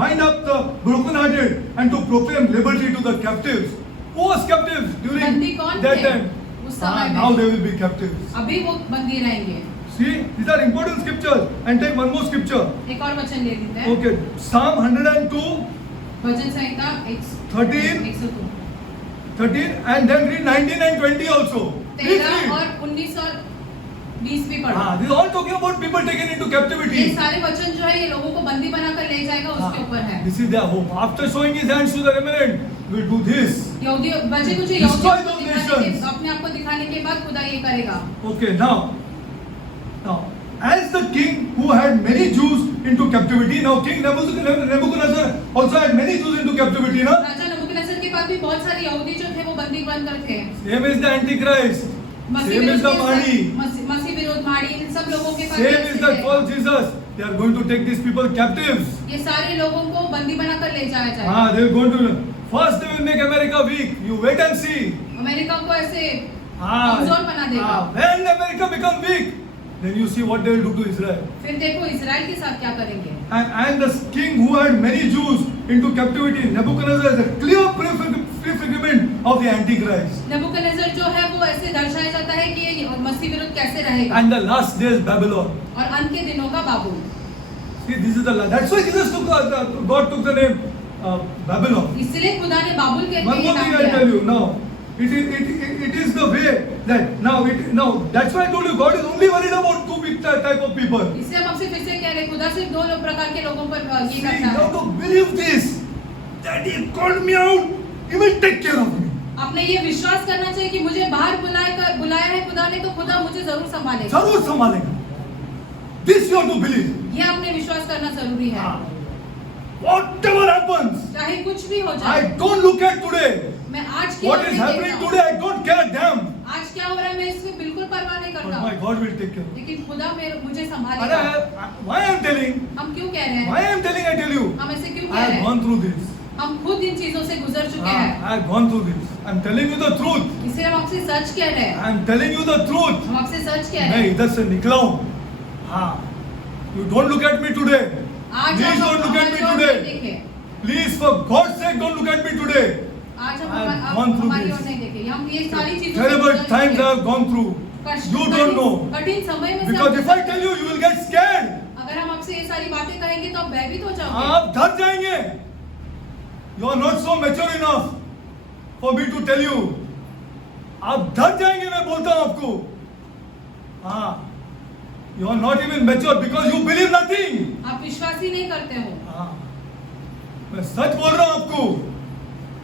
bind up the brokenhearted, and to proclaim liberty to the captives. Who was captives during बंदी कौन that थे time? उस समय में? Now they will be captives. अभी वो बंदी रहेंगे। See, these are important scriptures. And take one more scripture. एक और वचन ले लेते हैं। Okay, Psalm 102, bhajan Samhita 13, 102 13, and then read 19 and 20 also. Please 13 read. और 19 और 20 भी पढ़ो। This is all talking about people taken into ये captivity. सारे वचन जो है ये लोगों को बंदी बनाकर ले जाएगा उसके ऊपर है। This is their hope. After showing his hands to the remnant, will do this. यहूदी बचे कुछ Destroy यहूदियों को those दिखाने nations. के अपने आप को दिखाने के बाद खुदा ये करेगा। Okay, now, as the king who had many Jews into captivity, now King Nebuchadnezzar also had many Jews into captivity, no? राजा नबूकदनेस्सर के पास भी बहुत सारे यहूदी जो थे वो बंदी बनकर थे। Same is the Antichrist. Masih Same is the Mahdi. मसीह विरोध माड़ी इन सब लोगों के पास Same ऐसे is the है। false Jesus. They are going to take these people captives. ये सारे लोगों को बंदी बनाकर ले जाया जाएगा। They are going to. First they will make America weak. You wait and see. America को ऐसे कमजोर बना देगा। When America become weak, then you see what they will do to Israel. फिर देखो इजराइल के साथ क्या करेंगे। And the king who had many Jews into captivity, Nebuchadnezzar, is a clear prefigurement of the Antichrist. नबूकदनेस्सर जो है वो ऐसे दर्शाया जाता है कि ये मसीह विरुद्ध कैसे रहेगा। And the last days Babylon. और अंत के दिनों का बाबुल। See, this is the last. That's why Jesus took God took the name Babylon. इसलिए खुदा ने बाबुल के One more thing I tell you now. It is the way that now that's why I told you God is only worried about two big type of people. इससे हम आपसे फिर से कह रहे हैं खुदा सिर्फ दो प्रकार के लोगों पर ये See, करता you है। have to believe this, that He called me out, He will take care of me. आपने ये विश्वास करना चाहिए कि मुझे बाहर बुलाया है खुदा ने तो खुदा मुझे जरूर संभालेगा। जरूर संभालेगा. This you have to believe. ये आपने विश्वास करना जरूरी है। Whatever happens, चाहे कुछ भी हो I जाए। don't look at today. मैं आज की What ओर is नहीं happening देखता हूँ। today, I don't care a damn. आज क्या हो रहा है मैं इससे बिल्कुल परवाह नहीं But करता my हूँ। God will take care. लेकिन खुदा मुझे And संभालेगा। why I am telling? हम क्यों कह रहे हैं? Why I am telling? I tell you. हम ऐसे क्यों I कह रहे have हैं? gone through this. हम खुद इन चीजों से गुजर चुके हैं। I have gone through this. I am telling you the truth. इसलिए हम आपसे सच कह रहे हैं। I am telling you the truth. हम आपसे सच कह मैं रहे हैं। इधर से निकला हूँ. You don't look at me today. आज Please हम don't look at me हमारी ओर नहीं today. देखें। Please, for God's sake, don't look at me today. आज I have gone through हमारी this. ओर नहीं देखें। हम ये सारी चीजों से Terrible गुजर times चुके I हैं। have gone through. कष्ट- You don't know. कठिन समय में से Because हम- if I tell you, you will get scared. अगर हम आपसे ये सारी बातें कहेंगे तो आप भयभीत हो जाओगे। आप डर जाएंगे. You are not so mature enough for me to tell you. आप डर जाएंगे मैं बोलता हूँ आपको. You are not even mature because you believe nothing. आप विश्वास ही नहीं करते हो। मैं सच बोल रहा हूँ आपको.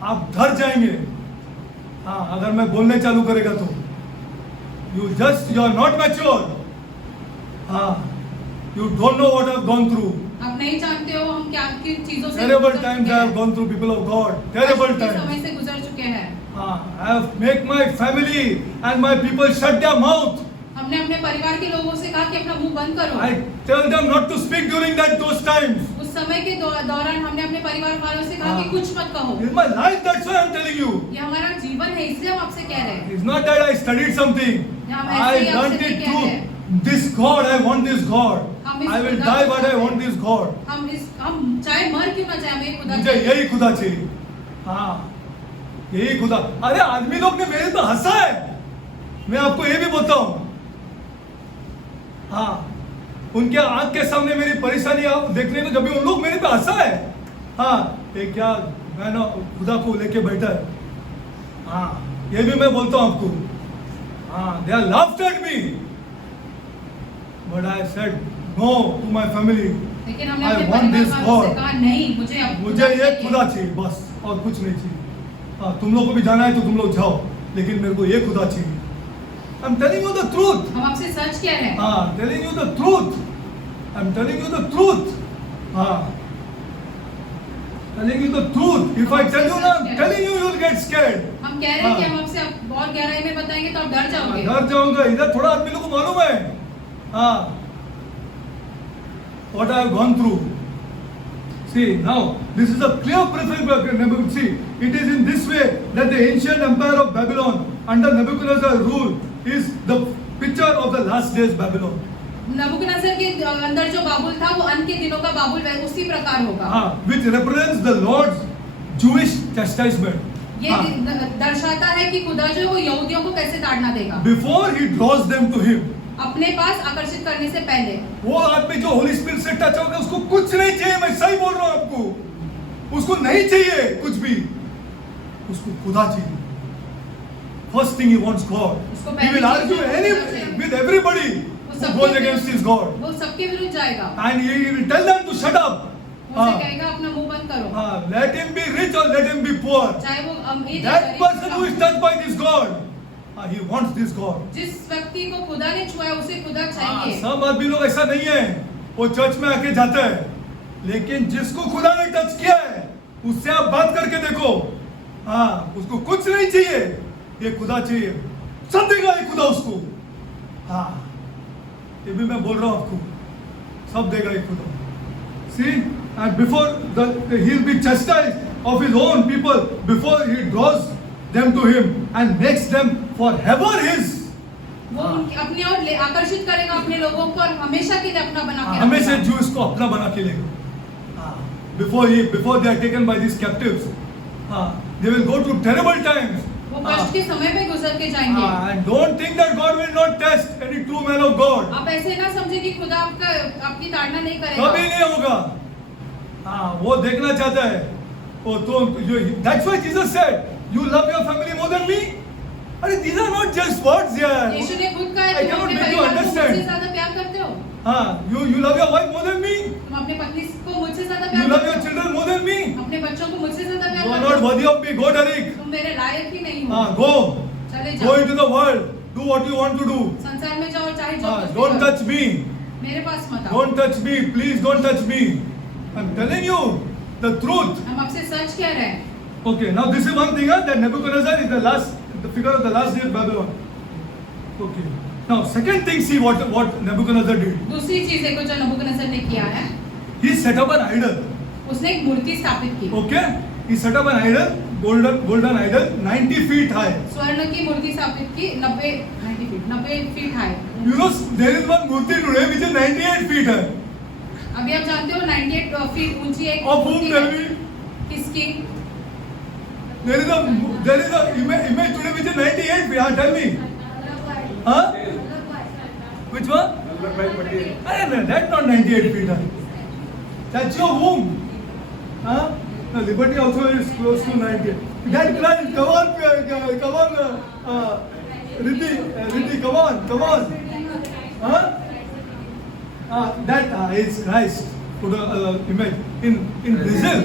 आप डर जाएंगे. अगर मैं बोलने चालू करेगा तो. You are not mature. You don't know what I have gone through. आप नहीं जानते हो हम क्या किन चीजों से Terrible गुजर times चुके I have हैं। gone through, people of God. Terrible कष्ट के times. समय से गुजर चुके हैं। I have made my family and my people shut their mouth. हमने अपने परिवार के लोगों से कहा कि अपना मुंह बंद करो। I tell them not to speak during those times. उस समय के दौरान हमने अपने परिवार वालों से कहा कि कुछ मत कहो। It's my life, that's why I'm telling you. ये हमारा जीवन है इसलिए हम आपसे कह रहे हैं। It's not that I studied something. हम I ऐसे ही आपसे learned नहीं it कह रहे हैं। through this God. I want this God. हम इस I will खुदा die को but I चाहते want हैं। this God. हम चाहे मर क्यों ना चाहे हमें खुदा मुझे चाहिए। यही खुदा चाहिए. यही खुदा. अरे आदमी लोग ने मेरे पे हंसा है. मैं आपको ये भी बोलता हूँ. हाँ, उनके आंख के सामने मेरी परेशानी देखने में कभी उन लोग मेरे पे हंसा है? हाँ, ये क्या मैं ना खुदा को लेके बैठा है। हाँ, ये भी मैं बोलता हूँ आपको। हाँ, they are laughed at me, but I said no to my family. लेकिन हमने I अपने want परिवार this वालों से God. कहा नहीं, मुझे अब मुझे ये चाहिए। खुदा चाहिए बस, और कुछ नहीं चाहिए। हाँ, तुम लोग को भी जाना है तो तुम लोग जाओ, लेकिन मेरे को ये खुदा चाहिए। I'm telling you the truth. हम आपसे सच कह रहे हैं। हाँ, telling you the truth. I'm telling you the truth. हाँ, telling you the truth. If I tell you now, I'm telling you, you'll get scared. हम कह रहे हैं कि हाँ। हम आपसे अब बहुत गहराई में बताएंगे तो आप डर जाओगे। डर जाऊंगा। इधर थोड़ा आदमी लोग को मालूम है। हाँ, what I have gone through. See, now this is a clear proof. See, it is in this way that the ancient empire of Babylon under Nebuchadnezzar's rule is the picture of the last days Babylon. नबूकदनेस्सर के अंदर जो बाबुल था वो अंत के दिनों का बाबुल उसी प्रकार होगा। हाँ, which represents the Lord's Jewish chastisement. ये हाँ, दर्शाता है कि खुदा जो है वो यहूदियों को कैसे ताड़ना देगा। before he draws them to him. अपने पास आकर्षित करने से पहले। वो आदमी जो होली स्पिरिट से टच होगा उसको कुछ नहीं चाहिए, मैं सही बोल रहा हूँ आपको। उसको नहीं चाहिए कुछ भी, उसको खुदा चाहिए। First thing he wants God. He will argue with everybody who goes against his God. वो सबके विरुद्ध जाएगा। And he will tell them to shut up. उसे कहेगा अपना मुंह बंद करो। हाँ, let him be rich or let him be poor. चाहे वो अमीर या That गरीब person who हो। is touched by this God, he wants this God. जिस व्यक्ति को खुदा ने छुआ है उसे खुदा हाँ, चाहिए। सब आदमी लोग ऐसा नहीं है, वो चर्च में आके जाता है, लेकिन जिसको खुदा ने टच किया है उससे आप बात करके देखो। हाँ, उसको कुछ नहीं चाहिए, ये खुदा चाहिए। सब देगा ये खुदा उसको। हाँ, ये भी मैं बोल रहा हूँ आपको, सब देगा ये खुदा। See, and before he'll be chastised of his own people before he draws them to him and makes them forever his. वो अपने और आकर्षित करेगा अपने लोगों को और हमेशा के लिए अपना बना के हमेशा रखेगा। Jews को अपना बना के लेगा। Before they are taken by these captives, they will go through terrible times. वो कष्ट के समय पे गुजर के जाएंगे। And don't think that God will not test any true man of God. आप ऐसे ना समझे कि खुदा आपकी ताड़ना नहीं करेगा। कभी नहीं होगा। हाँ, वो देखना चाहता है। वो तो that's why Jesus said, "You love your family more than me." अरे these are not just words यार। यीशु ने खुद कहा I तुम cannot अपने make you परिवार को मुझसे understand. ज्यादा प्यार करते हो। हाँ, you love your wife more than me. तुम अपने पत्नी को मुझसे ज्यादा You प्यार love करते your हो। children more than me. अपने बच्चों को मुझसे ज्यादा प्यार You are करते not हो। worthy of me. Go, Derek. तुम मेरे लायक ही नहीं हो। Go. चले Go जाओ। into the world. Do what you want to do. संसार में जाओ और चाहे जो कुछ भी Don't करो। touch me. मेरे पास मत आओ। Don't touch me. Please don't touch me. I'm telling you the truth. हम आपसे सच कह रहे हैं। Okay, now this is one thing, that Nebuchadnezzar is the figure of the last day of Babylon. Okay. Now second thing, see what Nebuchadnezzar did. दूसरी चीज है जो नबूकदनेस्सर ने किया है, He set up an idol. उसने एक मूर्ति स्थापित की। Okay. He set up an idol, golden idol, 90 feet high. स्वर्ण की मूर्ति स्थापित की 90 feet high. You know, there is one मूर्ति today which is 98 feet high. अभी आप जानते हो 98 फीट ऊंची एक Of whom मूर्ति tell है। me? किसकी? There is a image today which is 98 feet. Tell me. Huh? Which one? No, that's not 98 feet high. Statue of whom? Huh? No, Liberty also is close to 98. That Christ, come on, Riddhi, come on. Huh? That is Christ. Put a image in Brazil.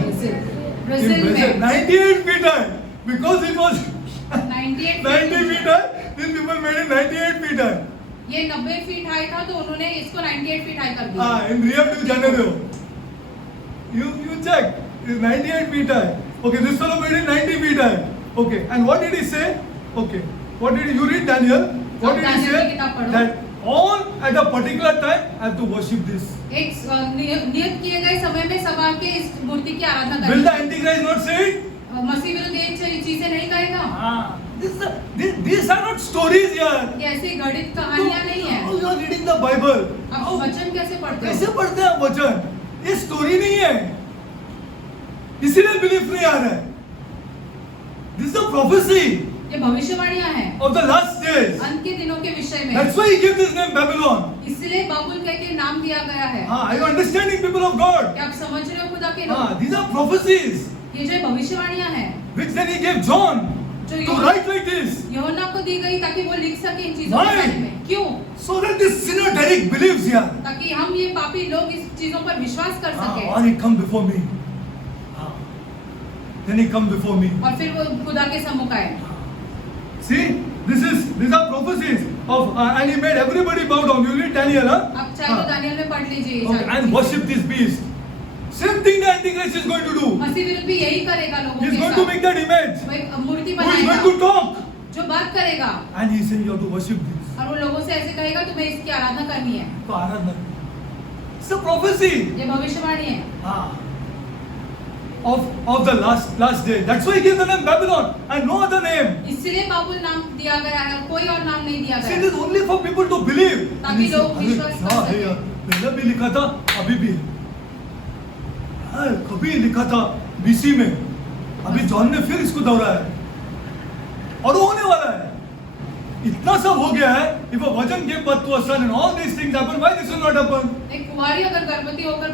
Brazil In Brazil, में 98 feet high. Because it was 98 90 feet high, these people made it 98 feet high. ये 90 feet high था तो उन्होंने इसको 98 feet high कर दिया। In Rio de Janeiro. You check. It's 98 feet high. Okay, this fellow made it 90 feet high. Okay, and what did he say? Okay, you read Daniel? What did he Daniel की say? किताब पढ़ो। That all at a particular time have to worship this. एक नियत किए गए समय में सब आके इस मूर्ति की आराधना Will the करेंगे। Antichrist not say it? मसीह विरुद्ध ये चीजें नहीं कहेगा। These are not stories यार. ये ऐसी गणित कहानियां नहीं है। How you are reading the Bible? आप वचन कैसे पढ़ते कैसे हो? पढ़ते हैं आप वचन? ये स्टोरी नहीं है, इसीलिए बिलीफ नहीं आ रहा है. This is a prophecy ये भविष्यवाणियां हैं of the last days. अंत के दिनों के विषय में। That's why he gave this name Babylon. इसलिए बाबुल कह के नाम दिया गया है। Are you understanding, people of God? क्या आप समझ रहे हो खुदा के लोग? These are prophecies ये जो भविष्यवाणियां हैं which then he gave John जो to write like this, यूहन्ना को दी गई ताकि वो लिख सके इन चीजों के Why? बारे में। क्यों? so that this sinner Derek believes here. ताकि हम ये पापी लोग इस चीजों पर विश्वास कर सके Or he come before me. Then he come before me. और फिर वो खुदा के सम्मुख आए। See, these are prophecies of and he made everybody bow down. You read Daniel, huh? अब चाहे तो दानियल में पढ़ लीजिए ये Okay, सारी and चीजें। worship this beast. Same thing the Antichrist is going to do. मसीह विरुद्ध भी यही करेगा लोगों He's के going to साथ। make that image. वो एक मूर्ति Who is going बनाएगा to talk? जो बात करेगा And he saying you have to worship this. और वो लोगों से ऐसे कहेगा तुम्हें इसकी आराधना करनी है। तो आराधना. It's a prophecy. ये भविष्यवाणी है Of the last day. That's why he gave the name Babylon and no other name. इसलिए बाबुल नाम दिया गया है और कोई और नाम नहीं दिया See, गया this is only for people to believe. ताकि लोग अरे, विश्वास कर हाँ, सकें। है, पहले भी लिखा था, अभी भी है। हाँ, कभी लिखा था BC में, अभी जॉन ने फिर इसको दोहराया है और वो होने वाला है। इतना सब हो गया है। If a virgin gave birth to a son and all these things happen, why this will not happen? एक कुंवारी अगर गर्भवती होकर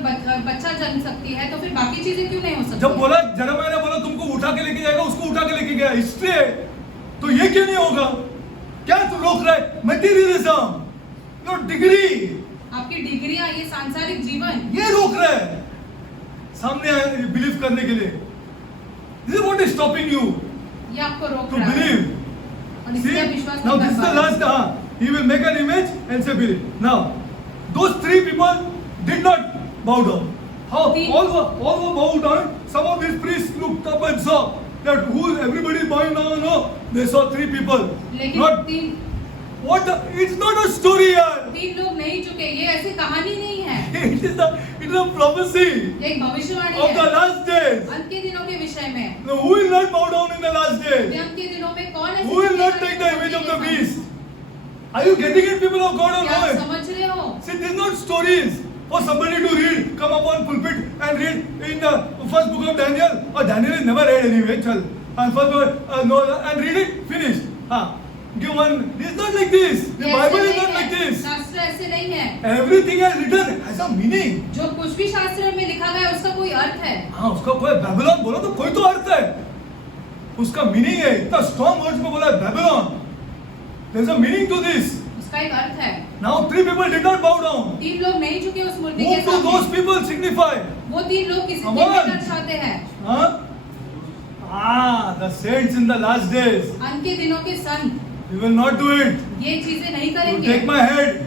बच्चा जन्म सकती है तो फिर बाकी चीजें क्यों नहीं हो सकती? जब बोला जरमाया ने बोला तुमको उठा के लेके जाएगा, उसको उठा के लेके गया, हिस्ट्री है, तो ये क्यों नहीं होगा? क्या तू रोक रहा है? मटेरियलिज्म, योर डिग्री, आपकी डिग्रियां, ये सांसारिक जीवन, ये रोक रहा है सामने बिलीव करने के लिए। This is what is stopping you ये आपको रोक to रहा है believe. और See, इसलिए विश्वास now नहीं this is कर the पा रहे। last. He will make an image and say believe. Now, those three people did not bow down. How all were bowed down. Some of these priests looked up and saw that who everybody bowing down. No, they saw three people. लेकिन Not what? It's not a story, yaar. तीन लोग नहीं झुके, ये ऐसी कहानी नहीं है, It is a prophecy ये एक भविष्यवाणी of the है last days. अंत के दिनों के विषय में। Now, who will not bow down in the last days? अंत के दिनों में कौन ऐसी Who will चीजें not करेगा take the image of the के साथ? beast? Are you getting it, people of God, or क्या आप not? समझ रहे हो? See, these are not stories for somebody to read, come up on pulpit and read in the first book of Daniel. Or Daniel is never read anyway, chal. And first book, no, and read it, finish. Give one. It's not like this. The ये Bible ऐसे is not नहीं like है, this. शास्त्र ऐसे नहीं है। Everything has written has a meaning. जो कुछ भी शास्त्र में लिखा गया है उसका कोई अर्थ है। हाँ, उसका कोई बेबीलोन बोला तो कोई तो अर्थ है, उसका मीनिंग है। इतना स्ट्रॉन्ग वर्ड्स में बोला है Babylon. There is a meaning to this. उसका एक अर्थ है। Now three people did not bow down. तीन लोग नहीं झुके उस मूर्ति Who के do those सामने। people signify? वो तीन लोग किसी Come चीज on. में दर्शाते हैं। Huh? The saints in the last days. अंत के दिनों के संत You will not do it. ये चीजें नहीं You करेंगे। take my head.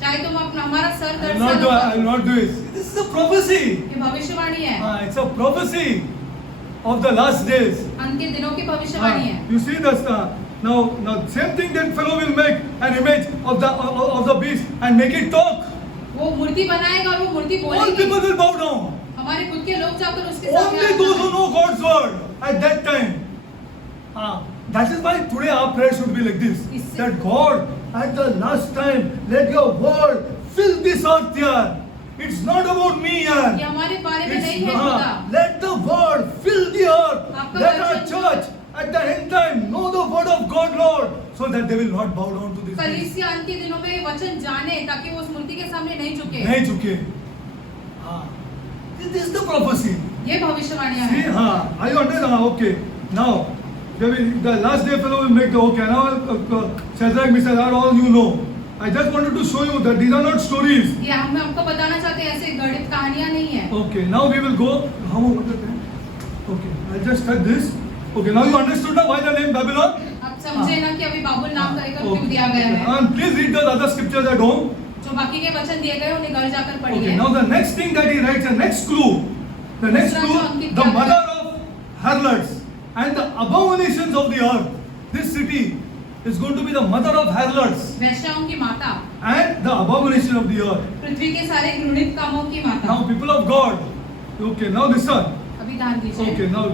चाहे तुम अपना हमारा sir I will not do. I will not do it. This is a prophecy. ये भविष्यवाणी है। It's a prophecy of the last days. अंत के दिनों की भविष्यवाणी है। You see this now same thing that fellow will make an image of the beast and make it talk. वो मूर्ति बनाएगा और वो मूर्ति All बोलेगी। people will bow down. हमारे खुद के लोग जाकर उसके सामने Only those who know God's word at that time. That is why today our prayer should be like this. इससे- That God, at the last time, let your word fill this earth here. It's not about me here. ये हमारे बारे में It's नहीं है not. खुदा। Let the word fill the earth. आपका Let our वचन- church at the end time know the word of God, Lord, so that they will not bow down to this. beast. कलीसिया अंत के दिनों में वचन जाने ताकि वो उस मूर्ति के सामने नहीं झुके। नहीं झुके. This is the prophecy. ये भविष्यवाणियां See, हैं। are you understand? Okay. Now, the last day fellow will make the okay. Now, Shadrach, Meshach, all you know. I just wanted to show you that these are not stories. ये हम आपको बताना चाहते हैं ऐसे गणित कहानियां नहीं है। Okay. Now we will go. How much is that? Okay. I'll just cut this. Okay. Now you understood now why the name Babylon? आप समझे ना कि अभी बाबुल नाम का क्यों दिया गया है। And please read the other scriptures at home. जो बाकी के वचन दिए गए उन्हें घर जाकर Okay. पढ़िए। Now the next thing that he writes, the next clue, the mother of harlots and the abominations of the earth. This city is going to be the mother of harlots वैश्याओं की माता, and the abomination of the earth. पृथ्वी के सारे घृणित कामों की माता। Now, people of God, okay. Now listen. अभी ध्यान दीजिए। Okay. Now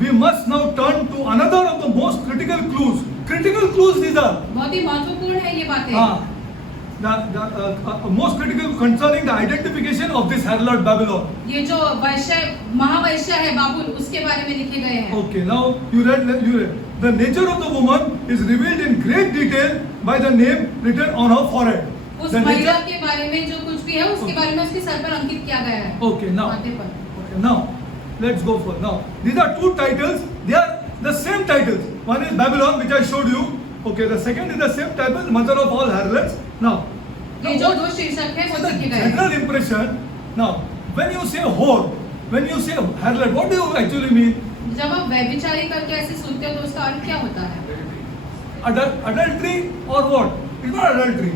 we must now turn to another of the most critical clues. Critical clues these are. बहुत ही महत्वपूर्ण है ये बातें। The most critical concerning the identification of this harlot Babylon. ये जो वैश्य महावैश्य है बाबुल उसके बारे में लिखे गए हैं। Okay, now you read The nature of the woman is revealed in great detail by the name written on her forehead. उस The महिला nature- के बारे में जो कुछ भी है उसके बारे में उसके सर पर अंकित किया गया है Okay, now. माथे पर। Okay, now let's go for now. These are two titles. They are the same titles. One is Babylon, which I showed you. Okay, the second is the same title, Mother of all harlots. Now, ये जो दो शीर्षक है वो the लिखे गए हैं। general impression. Now, when you say whore, when you say harlot, what do you actually mean? जब आप व्यभिचारी करके ऐसे सुनते हो तो उसका अर्थ क्या होता है? Adultery or what? It's not adultery.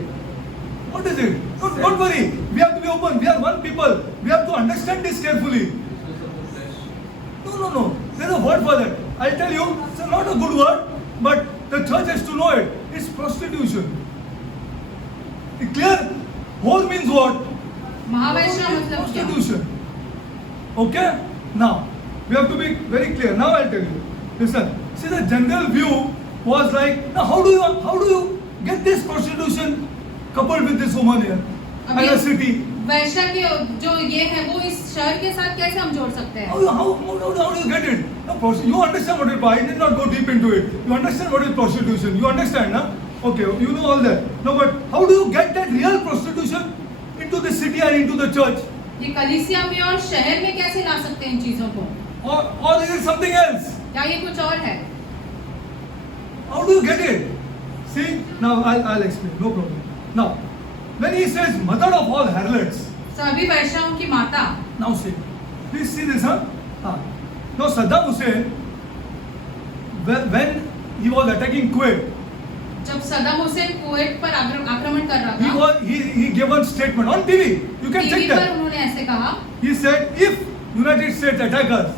What is it? Don't worry. We have to be open. We are one people. We have to understand this carefully. No. There's a word for that. I'll tell you. It's not a good word, but the church has to know it. It's prostitution. It's clear? Whore means what? महावैश्य मतलब क्या? Prostitution. Okay? Now, we have to be very clear. Now I'll tell you. Listen. See, the general view was like, now how do you get this prostitution coupled with this woman here and अभी a city? वैश्य के जो ये है वो इस शहर के साथ कैसे हम जोड़ सकते हैं? How do you get it? No, you understand what it is. I did not go deep into it. You understand what is prostitution. You understand, na? Okay, you know all that. No, but how do you get that real prostitution into the city and into the church? ये कलीसिया में और शहर में कैसे ला सकते हैं इन चीजों को? Or is it something else? क्या ये कुछ और है? How do you get it? See, now I'll explain. No problem. Now, when he says mother of all harlots, सभी वैश्याओं की माता। now see, please see this, huh? Now Saddam Hussein, when he was attacking Kuwait, जब Saddam Hussain Kuwait पर आक्रमण कर रहा था, he gave one statement on TV. You can TV check पर that. उन्होंने ऐसे कहा, He said, if United States attack us,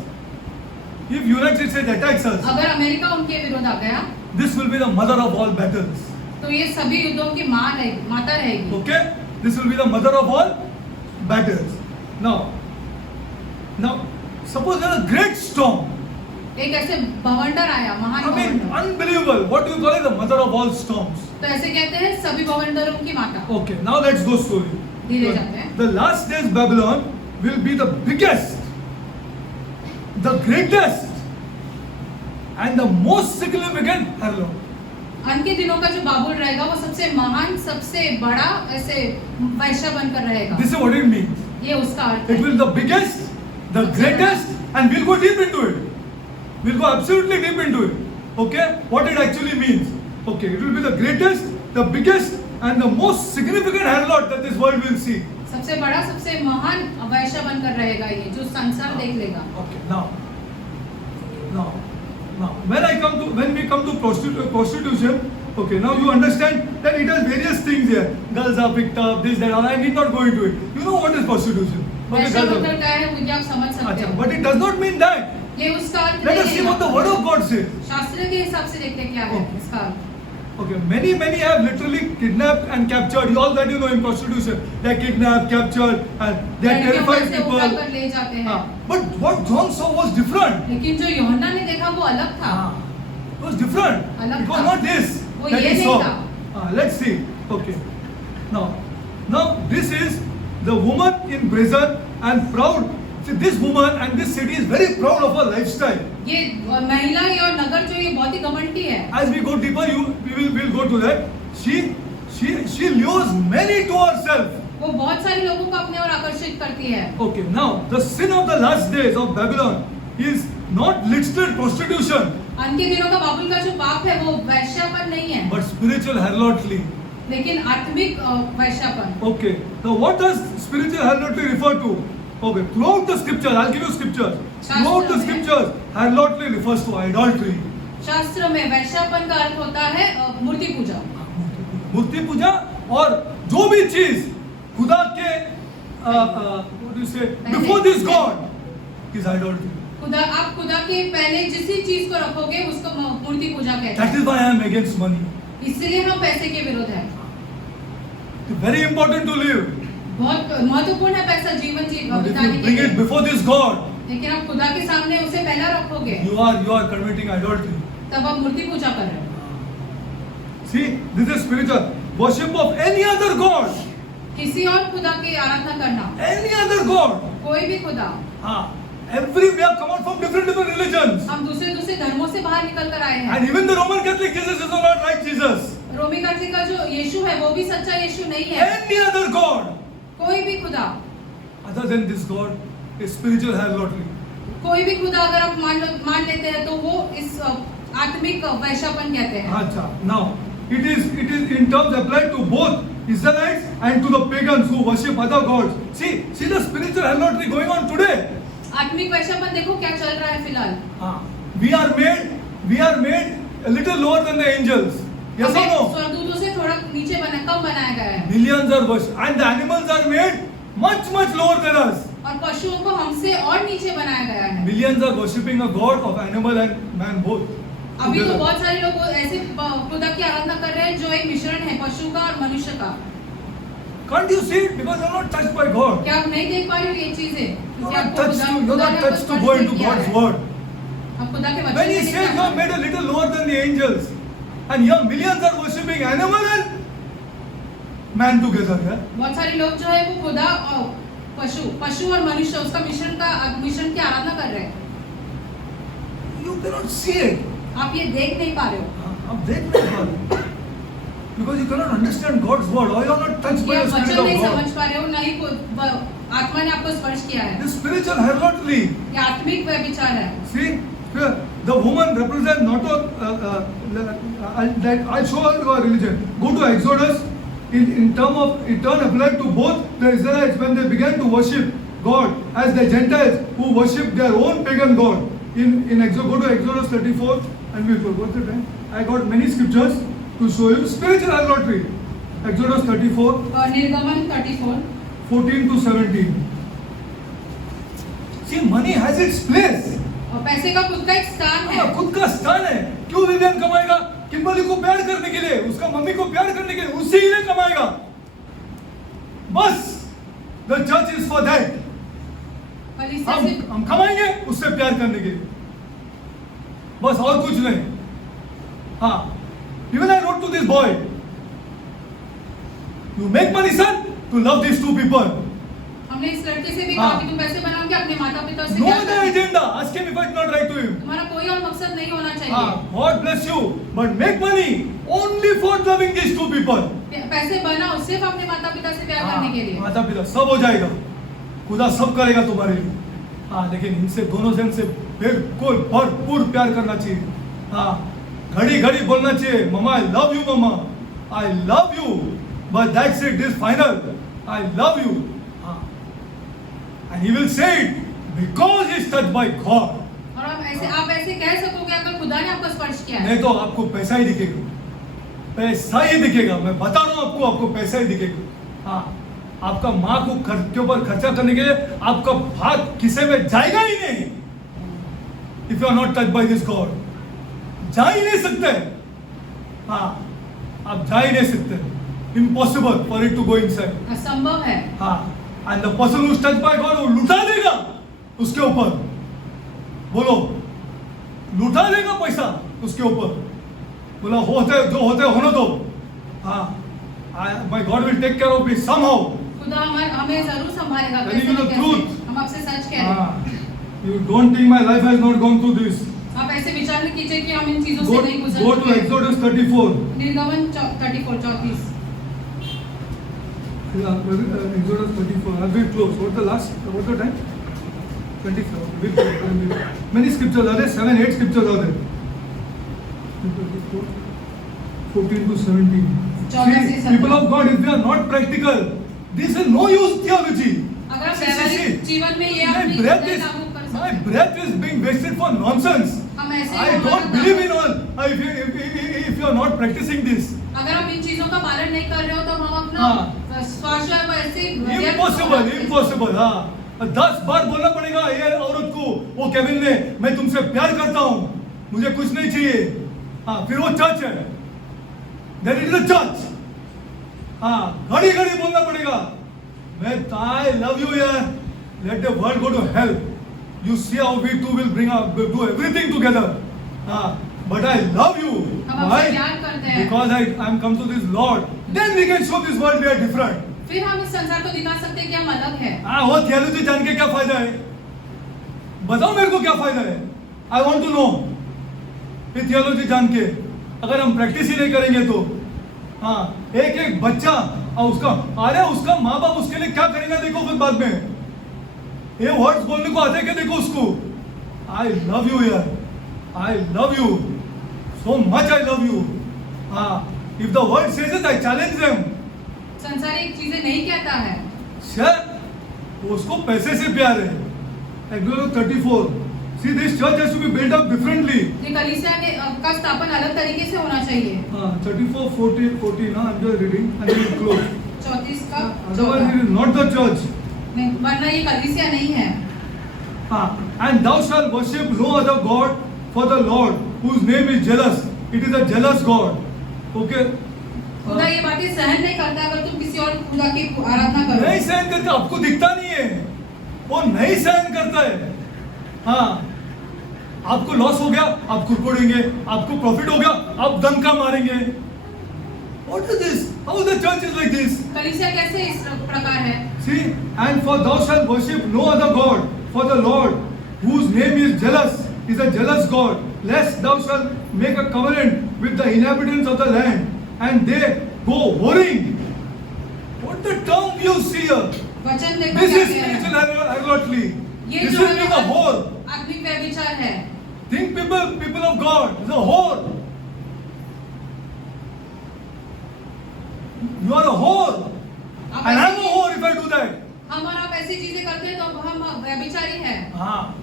if United States attacks us, अगर अमेरिका उनके विरोध आ गया this will be the mother of all battles. तो ये सभी युद्धों की माता रहेगी। Okay? This will be the mother of all battles. Now, suppose there is a great storm. एक ऐसे भवंडर आया, महान I mean, भवंडर। unbelievable. What do you call it? The mother of all storms. तो ऐसे कहते हैं सभी भवंडरों की माता। Okay, now let's go slowly. धीरे जाते हैं। The last days Babylon will be the biggest, the greatest, and the most significant harlot. अंत के दिनों का जो बाबुल रहेगा वो सबसे महान, सबसे बड़ा ऐसे वैश्य बनकर रहेगा। This is what it means. ये उसका अर्थ It है। will be the biggest, the greatest, and we'll go deep into it. We'll go absolutely deep into it. Okay? What it actually means. Okay, it will be the greatest, the biggest, and the most significant harlot that this world will see. सबसे बड़ा, सबसे महान वैश्य बनकर रहेगा ये, जो संसार देख लेगा। Okay, now, when we come to prostitution, okay, now you understand that it has various things here. Girls are picked up, this, that, all. I need not go into it. You know what is prostitution? Okay, Vysya girls are- मतलब क्या है मुझे आप समझ सकते अच्छा, हो। but it does not mean that. ये उसका अर्थ Let नहीं us see है। what the word of God says. शास्त्र के हिसाब से देखते हैं क्या है Okay. इसका अर्थ। Okay, many have literally kidnapped and captured. You all that you know in prostitution, they kidnap, captured, and they are लड़कियों को terrified ऐसे people. उठाकर ले जाते हैं। But what John saw was different. लेकिन जो यूहन्ना ने देखा वो अलग था। It was different. अलग It was था। not this वो that ये he नहीं saw. था। Let's see. Okay. Now this is the woman in prison and proud. See, this woman and this city is very proud of her lifestyle. ये महिला ये और नगर जो ये बहुत ही घमंडी है। As we go deeper, we'll go to that. She lures many to herself. वो बहुत सारे लोगों को अपने ओर आकर्षित करती है। Okay, now the sin of the last days of Babylon is not literal prostitution, अंत के दिनों का बाबुल का जो पाप है वो वैश्यापन नहीं है, but spiritual harlotry. लेकिन आत्मिक वैश्यापन। Okay, now what does spiritual harlotry refer to? Okay, throughout the scriptures, I'll give you scriptures. Throughout the scriptures, harlotry refers to idolatry. शास्त्र में वैश्यापन का अर्थ होता है मूर्ति पूजा। मूर्ति पूजा और जो भी चीज खुदा के what do you say before this God is idolatry. आप खुदा के पहले जिस चीज को रखोगे उसको मूर्ति पूजा कहते That हैं। is why I am against money. इसलिए हम पैसे के विरोध हैं। It's very important to live. बहुत महत्वपूर्ण है पैसा जीवन But if बिताने you के bring it लिए, before this God, लेकिन आप खुदा के सामने उसे पहला रखोगे you are committing idolatry. तब आप मूर्ति पूजा कर रहे हो। See, this is spiritual worship of any other God. किसी और खुदा की आराधना करना, Any other God. कोई भी खुदा, हाँ, we have come out from different religions. हम दूसरे दूसरे धर्मों से बाहर निकल कर आए हैं। And even the Roman Catholic Jesus is not right Jesus. रोमी कैथोलिक का जो यीशु है वो भी सच्चा यीशु नहीं है। Any other God कोई भी खुदा other than this God is spiritual harlotry. कोई भी खुदा अगर आप मान लेते हैं तो वो इस आत्मिक वैश्यापन कहते हैं। अच्छा, now it is in terms applied to both Israelites and to the pagans who worship other gods. See the spiritual harlotry going on today. आत्मिक वैश्यापन देखो क्या चल रहा है फिलहाल। We are made a little lower than the angels. Yes or no? स्वर्गदूतों से थोड़ा नीचे कम बनाया गया है। Millions are worshipped and the animals are made much lower than us. और पशुओं को हमसे और नीचे बनाया गया है। Millions are worshipping a god of animal and man both. अभी तो बहुत सारे लोग ऐसे खुदा की आराधना कर रहे हैं जो एक मिश्रण है पशु का और मनुष्य का। Can't you see it? Because you're not touched by God. क्या आप नहीं देख पा रहे हो ये चीजें? You're not touched to go into God's word. आप खुदा के वचन When he says you are made a little lower than the angels, and here millions are worshipping animal and man together. बहुत सारे लोग जो है वो खुदा और पशु और मनुष्य उसका मिश्रण की आराधना कर रहे हैं। You cannot see it. आप ये देख नहीं पा रहे हो। आप देख नहीं पा रहे because you cannot understand God's word or you are not touched by the spirit of नहीं God. समझ पा रहे हो, नहीं आत्मा ने आपको स्पर्श किया है। This spiritual harlotry. ये आत्मिक व्यभिचार है। See, the woman represents not that I'll show you a religion. Go to Exodus. In term of it applied to both the Israelites when they began to worship God as the Gentiles who worship their own pagan god. In Exodus, go to Exodus 34 and we will. What's the time? I got many scriptures to show you spiritual harlotry. Exodus 34. निर्गमन 34. 14 to 17. See, money has its place. और पैसे का खुद का एक स्थान है। खुद का स्थान है। क्यों विवियन कमाएगा? किम्बर्ली को प्यार करने के लिए, उसका मम्मी को प्यार करने के लिए, उसी लिए कमाएगा। बस, the church is for that. हम कमाएंगे उससे प्यार करने के लिए। बस और कुछ नहीं। हाँ, even I wrote to this boy, you make money son to love these two people. हमने इस लड़के से भी कहा कि तुम पैसे बनाओगे अपने माता पिता से। No other agenda. Ask him if it's not right to him. तुम्हारा कोई और मकसद नहीं होना चाहिए। God bless you, but make money only for loving these two people. पैसे बनाओ सिर्फ अपने माता पिता से प्यार करने के लिए। माता पिता सब हो जाएगा, खुदा सब करेगा तुम्हारे लिए। लेकिन इनसे दोनों जन से बिल्कुल भरपूर प्यार करना चाहिए। घड़ी घड़ी बोलना चाहिए, mama I love you, mama, I love you, but that's it, this final, I love you. And he will say it because he is touched by God. और आप ऐसे कह सकोगे अगर खुदा ने आपको स्पर्श किया है। नहीं तो आपको पैसा ही दिखेगा, पैसा ही दिखेगा। मैं बता रहा हूँ आपको पैसा ही दिखेगा। आपका माँ को के ऊपर खर्चा करने के लिए आपका हाथ किसे में जाएगा ही नहीं। If you are not touched by this God, जा ही नहीं सकते। आप जा ही नहीं सकते। Impossible for it to go inside. असंभव है। And the person who is touched by God वो लुटा देगा उसके ऊपर। बोलो, लुटा देगा पैसा उसके ऊपर। बोला जो होते होने दो। My God will take care of it somehow. खुदा हमें जरूर संभालेगा। हम आपसे सच कह रहे हैं। You don't think my life has not gone through this. आप ऐसे विचार न कीजिए कि हम इन चीजों से नहीं गुजर चुके। Go to Exodus 34. निर्गमन 34. Exodus 34. I'll be close. What's the time? 24. Many scriptures are there. 7, 8 scriptures are there. 24, 14 to 17. See, people of God, if we are not practical, this is no use theology. अगर आप व्यवहारिक जीवन में ये my breath is being wasted for nonsense. I don't believe in all. If you are not practicing this. अगर आप इन चीजों का पालन नहीं कर रहे हो तो हम अपना Impossible. 10 बार बोलना पड़ेगा ये औरत को, वो केविन ने, मैं तुमसे प्यार करता हूँ, मुझे कुछ नहीं चाहिए। फिर वो चर्च है, that is the church. घड़ी घड़ी बोलना पड़ेगा, I love you यार, let the world go to hell. You see how we two will do everything together. But I love you. Why? Because I am come to this Lord. Then we can show this world we are different. फिर हम इस संसार को दिखा सकते हैं कि हम अलग हैं। वो थियोलॉजी जान के क्या फायदा है? बताओ मेरे को क्या फायदा है? I want to know. ये थियोलॉजी जान के अगर हम प्रैक्टिस ही नहीं करेंगे तो हाँ, एक एक बच्चा और उसका, अरे उसका माँ बाप उसके लिए क्या करेगा देखो फिर बाद में। ये वर्ड्स बोलने को आते क्या देखो उसको। आई लव यू यार, I love you so much, I love you. हाँ, if the word says it I challenge them. संसारिक चीजें नहीं कहता है। सर उसको पैसे से प्यार है। Exodus 34. See, this church has to be built up differently. ये कलीसिया ने का स्थापन अलग तरीके से होना चाहिए। 34, 14, I'm just reading and then we close. 34 का Otherwise, it is not the church. नहीं, वरना ये कलीसिया नहीं है। And thou shalt worship no other God for the Lord, whose name is jealous. It is a jealous God. Okay? खुदा ये बातें सहन नहीं करता अगर तुम किसी और खुदा की आराधना करो। नहीं सहन करता, आपको दिखता नहीं है, वो नहीं सहन करता है। हाँ, आपको लॉस हो गया आप कुड़कुड़ेंगे, आपको प्रॉफिट हो गया आप दंका मारेंगे। What is this? How the church is like this? कलीसिया कैसे इस प्रकार है? See, and for thou shalt worship no other God, for the Lord, whose name is jealous, is a jealous God. Lest thou shalt make a covenant with the inhabitants of the land, and they go whoring. What the term you see here? वचन देखो This क्या is कह रहा है। spiritual idolatry. ये This जो is being a whore. आत्मिक व्यभिचार है। Think people of God, is a whore. You are a whore. आप And I'm a ऐसी- whore if I do that. हम और आप ऐसी चीजें करते हैं तो हम व्यभिचारी हैं। हाँ.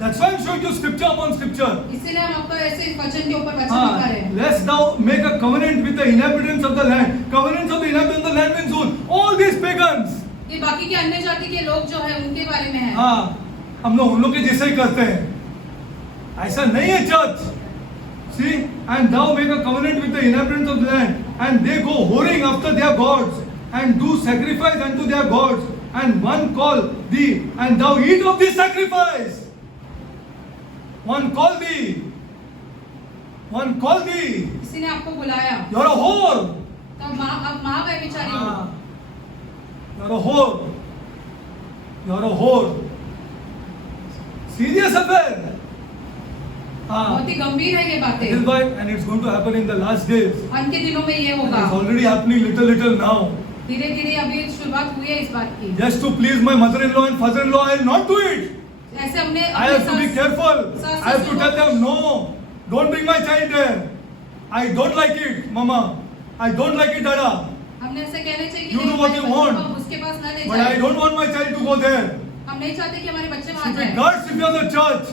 That's why I'm showing you scripture upon scripture. इसीलिए हम आपको ऐसे वचन के ऊपर वचन दिखा रहे हैं। Lest thou make a covenant with the inhabitants of the land. Covenants of the inhabitants of the land means who? All these pagans. ये बाकी के अन्य जाति के लोग जो है उनके बारे में है। हाँ, हम लोग उन लोग के जैसे ही करते हैं। ऐसा नहीं है church. See, and thou make a covenant with the inhabitants of the land, and they go whoring after their gods, and do sacrifice unto their gods, and one call thee, and thou eat of this sacrifice. One call thee. One call thee. किसी ने आपको बुलाया। You are a whore. तब आप महाव्यभिचारी हो। हाँ. You are a whore. You are a whore. Serious affair. हाँ. बहुत ही गंभीर है ये This बातें। is why, and it's going to happen in the last days. अंत के दिनों में ये It होगा। is already happening little now. धीरे धीरे अभी शुरुआत हुई है इस बात की। Just to please my mother-in-law and father-in-law, I will not do it. ऐसे हमने I have to be careful. सास- I have to tell them, no, don't bring my child there. I don't like it, Mama. I don't like it, Dada. हमने ऐसे कहने चाहिए कि You do नहीं, what हमारे you बच्चों want. को हम उसके पास न ले But I जाएं। don't want my child to go there. हम नहीं चाहते कि हमारे बच्चे वहाँ If it जाएं। guards if you are the church,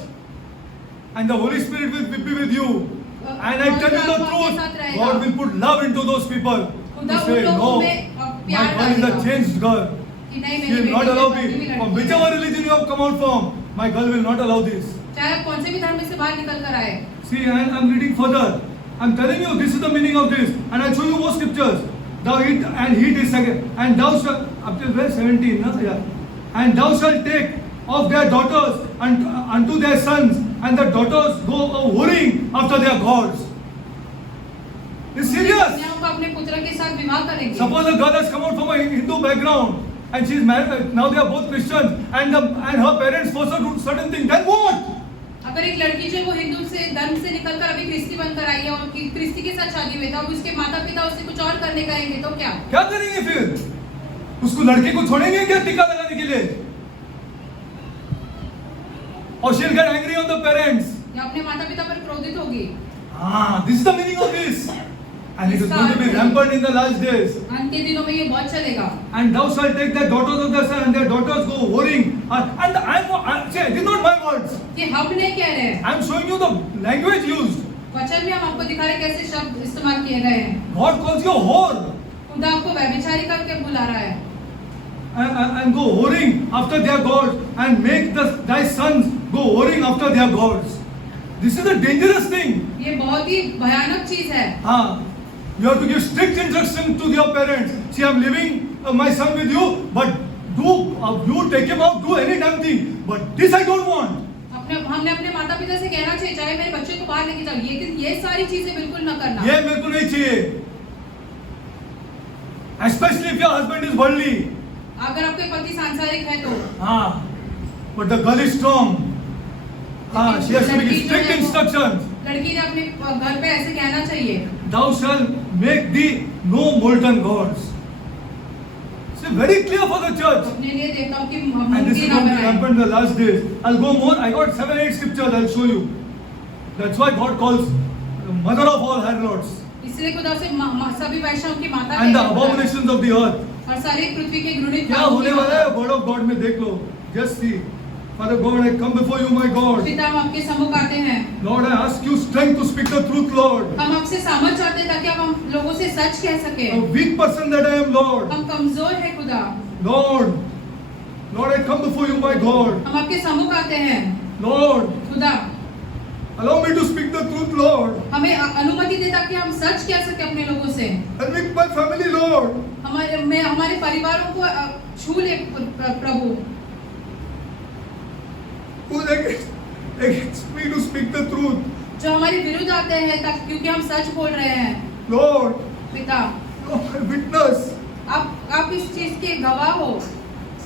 and the Holy Spirit will be with you, and I tell you the truth, God will put love into those people. खुदा You उन say, लोगों no, में my प्यार girl is a डालेगा changed girl. कि नहीं She मेरी will not बेटी allow है, me. बदली From लड़की whichever है। religion you have come out from, my girl will not allow this. चाहे आप कौन से भी धर्म में से बाहर निकल कर आए। See, and I'm reading further. I'm telling you, this is the meaning of this. And I'll show you more scriptures. Thou eat and heat is second. And thou shalt, up till verse 17, no? Yeah. And thou shalt take of their daughters unto their sons, and the daughters go whoring after their gods. It's serious. कन्याओं को अपने पुत्र के साथ विवाह करेंगे। Suppose a girl has come out from a Hindu background and she's married, now they are both Christians, and her parents force her to do certain things. Then what? अगर एक लड़की जो वो हिंदू से धर्म से निकलकर अभी क्रिस्ती बनकर आई है और क्रिस्ती के साथ शादी हुई है, अब उसके माता पिता उससे कुछ और करने कहेंगे तो क्या करेंगे फिर? उसको लड़के को छोड़ेंगे क्या टीका लगाने के लिए? Or she'll get angry on the parents. या अपने माता पिता पर क्रोधित होगी। This is the meaning of this. And it is going to be rampant in the last days. अंत के दिनों में ये बहुत चलेगा। And thou shalt take the daughters of the son, and their daughters go whoring. And these are not my words. ये हम नहीं कह रहे हैं। I am showing you the language used. वचन में हम आपको दिखा रहे कैसे शब्द इस्तेमाल किए गए हैं। God calls you a whore. खुदा आपको व्यभिचारी करके बुला रहा है। And go whoring after their gods, and make thy sons go whoring after their gods. This is a dangerous thing. ये बहुत ही भयानक चीज है। You have to give strict instruction to your parents. See, I'm leaving my son with you, but you take him out, do any damn thing. But this I don't want. हमने अपने माता पिता से कहना चाहिए चाहे मेरे बच्चे को बाहर लेके जाओ, ये सारी चीजें बिल्कुल न करना। ये मेरे को नहीं चाहिए। Especially if your husband is worldly. अगर आपके पति सांसारिक है तो। But the girl is strong. हाँ, she has to be लड़की जो strict है वो- instructions. लड़की ने अपने घर पे ऐसे कहना चाहिए, Thou shalt make thee no molten gods. It's very clear for the church. अपने लिए देवताओं की And this मूर्ति is ना going to बनाए। happen in the last days. I'll go more. I got 7-8 scriptures. I'll show you. That's why God calls the mother of all harlots इसलिए खुदा से सभी वैष्णव की माता and the कहकर बुलाया। abominations of the earth. और सारी पृथ्वी के घृणित क्या कामों होने की वाला है माता। वर्ड ऑफ गॉड में देख लो. Just see. Father God, I come before you, my God. पिता, हम आपके सम्मुख आते हैं। Lord, I ask you strength to speak the truth, Lord. हम आपसे सामर्थ चाहते हैं ताकि हम लोगों से सच कह सके। A weak person that I am, Lord. हम कमजोर हैं खुदा। Lord, Lord, I come before you, my God. हम आपके सम्मुख आते हैं Lord, खुदा। allow me to speak the truth, Lord. हमें अनुमति दे ताकि हम सच कह सके अपने लोगों से। And with my family, Lord. हमारे परिवारों को छू ले प्रभु, Who against me to speak the truth. जो हमारे विरुद्ध आते हैं तब क्योंकि हम सच बोल रहे हैं। Lord, पिता, Lord, witness. आप इस चीज के गवाह हो।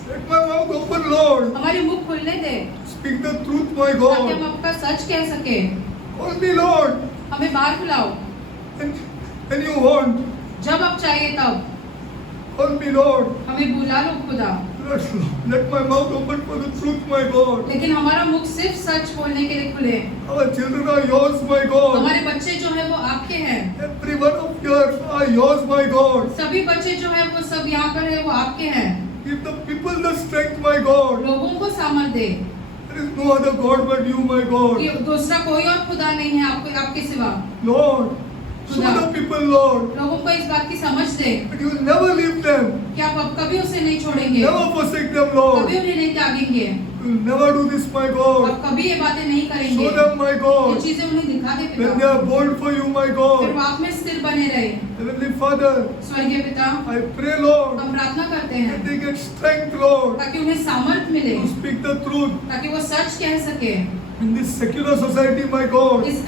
Let my mouth open, Lord. हमारे मुख खुलने दे Speak the truth, my ताकि हम God. आपका सच कह सके। Call me, Lord. हमें बाहर बुलाओ When you want. जब आप चाहिए तब। Call me, Lord. हमें बुला लो खुदा, Let my mouth open for the truth, my God. लेकिन हमारा मुख सिर्फ सच बोलने के लिए खुले। Our children are yours, my God. हमारे बच्चे जो है वो आपके हैं। Every one of yours are yours, my God. सभी बच्चे जो है वो सब यहाँ पर है वो आपके हैं। Give the people the strength, my God. लोगों को सामर्थ दे There is no other God but you, my God. कि दूसरा कोई और खुदा नहीं है आपके सिवा। Lord, show the people, Lord, लोगों को इस बात की समझ दे that you will never leave them, कि आप अब कभी उसे नहीं छोड़ेंगे, never forsake them, कभी Lord. उन्हें नहीं त्यागेंगे, You will never do this, my God. आप कभी ये बातें नहीं करेंगे। Show them, my ये God, चीजें उन्हें दिखा दे when they पिता, are bold for you, my फिर God. वो आप में स्थिर बने रहे। Heavenly Father, स्वर्गीय पिता, I pray, Lord, हम प्रार्थना करते हैं that they get strength, Lord, ताकि उन्हें सामर्थ मिले, to speak the truth ताकि वो सच कह सके। in this secular society, my God. इस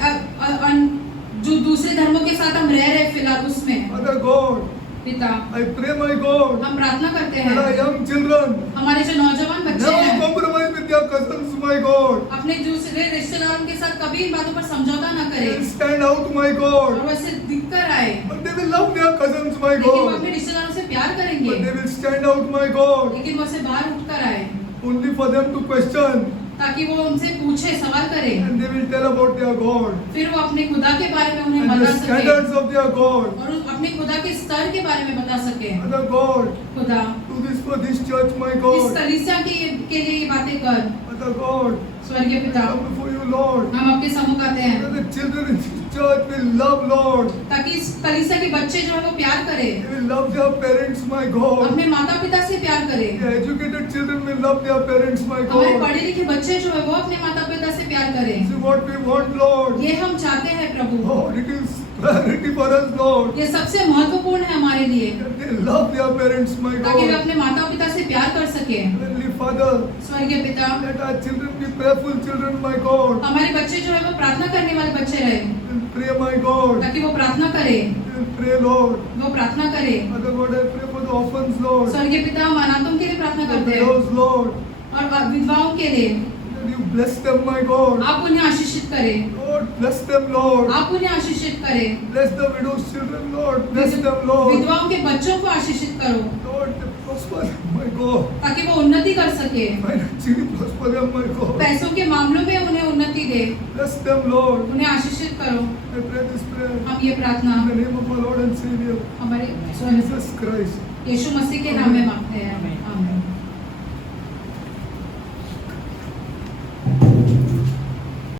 जो दूसरे धर्मों के साथ हम रह रहे फिलहाल उसमें Father God, पिता, I pray, my God, हम प्रार्थना करते that our हैं young children हमारे जो नौजवान बच्चे never हैं compromise with their cousins, my God. अपने दूसरे रिश्तेदारों के साथ कभी इन बातों पर समझौता ना They will करें stand out, my और God. वैसे दिख कर आए, But they will love their cousins, my लेकिन वो God. अपने रिश्तेदारों से प्यार But करेंगे, they will stand out, my God, लेकिन वो से बाहर उठ कर आए only for them to question, ताकि वो उनसे पूछे, सवाल करे, and they will tell about their God फिर वो अपने खुदा के बारे में उन्हें and बता the सके standards of their God. और अपने खुदा के स्तर के बारे में बता सके। Father God, खुदा, do this for this church, my इस God. कलीसिया के लिए ये बातें कर। Father God, स्वर्गीय पिता, come before you, Lord. हम आपके सम्मुख आते हैं That the children in this church will love, Lord. ताकि इस कलीसिया के बच्चे जो है वो प्यार करे, They will love their parents, my God. अपने माता पिता से प्यार करे। The educated children will love their parents, my हमारे God. पढ़े लिखे बच्चे जो है वो अपने माता पिता से प्यार करें। This is what we want, Lord. ये हम चाहते हैं प्रभु, Lord, it is priority for us, Lord. ये सबसे महत्वपूर्ण है हमारे लिए That they love their parents, my ताकि वे God. अपने माता पिता से प्यार कर सके। Heavenly Father, स्वर्गीय पिता, let our children be prayerful children, my God. हमारे बच्चे जो है वो प्रार्थना करने वाले बच्चे रहे We'll pray, my God. ताकि वो प्रार्थना करे, We'll pray, Lord. वो प्रार्थना करे। Father God, I pray for the orphans, Lord. स्वर्गीय पिता, हम अनाथों के लिए प्रार्थना The करते हैं widows, Lord. और विधवाओं के लिए That you bless them, my God. आप उन्हें आशीषित करें, Lord, bless them, Lord. आप उन्हें आशीषित करें। Bless the widows' children, Lord. Bless them, Lord. विधवाओं के बच्चों को आशीषित करो Lord, they prosper, my God. ताकि वो उन्नति कर सके, Financially prosper them, my God. पैसों के मामलों में उन्हें उन्नति दे, Bless them, Lord. उन्हें आशीषित करो। I pray this prayer हम ये प्रार्थना in the name of our Lord and Savior, हमारे Jesus Christ. यीशु मसीह के नाम में मांगते हैं, आमीन।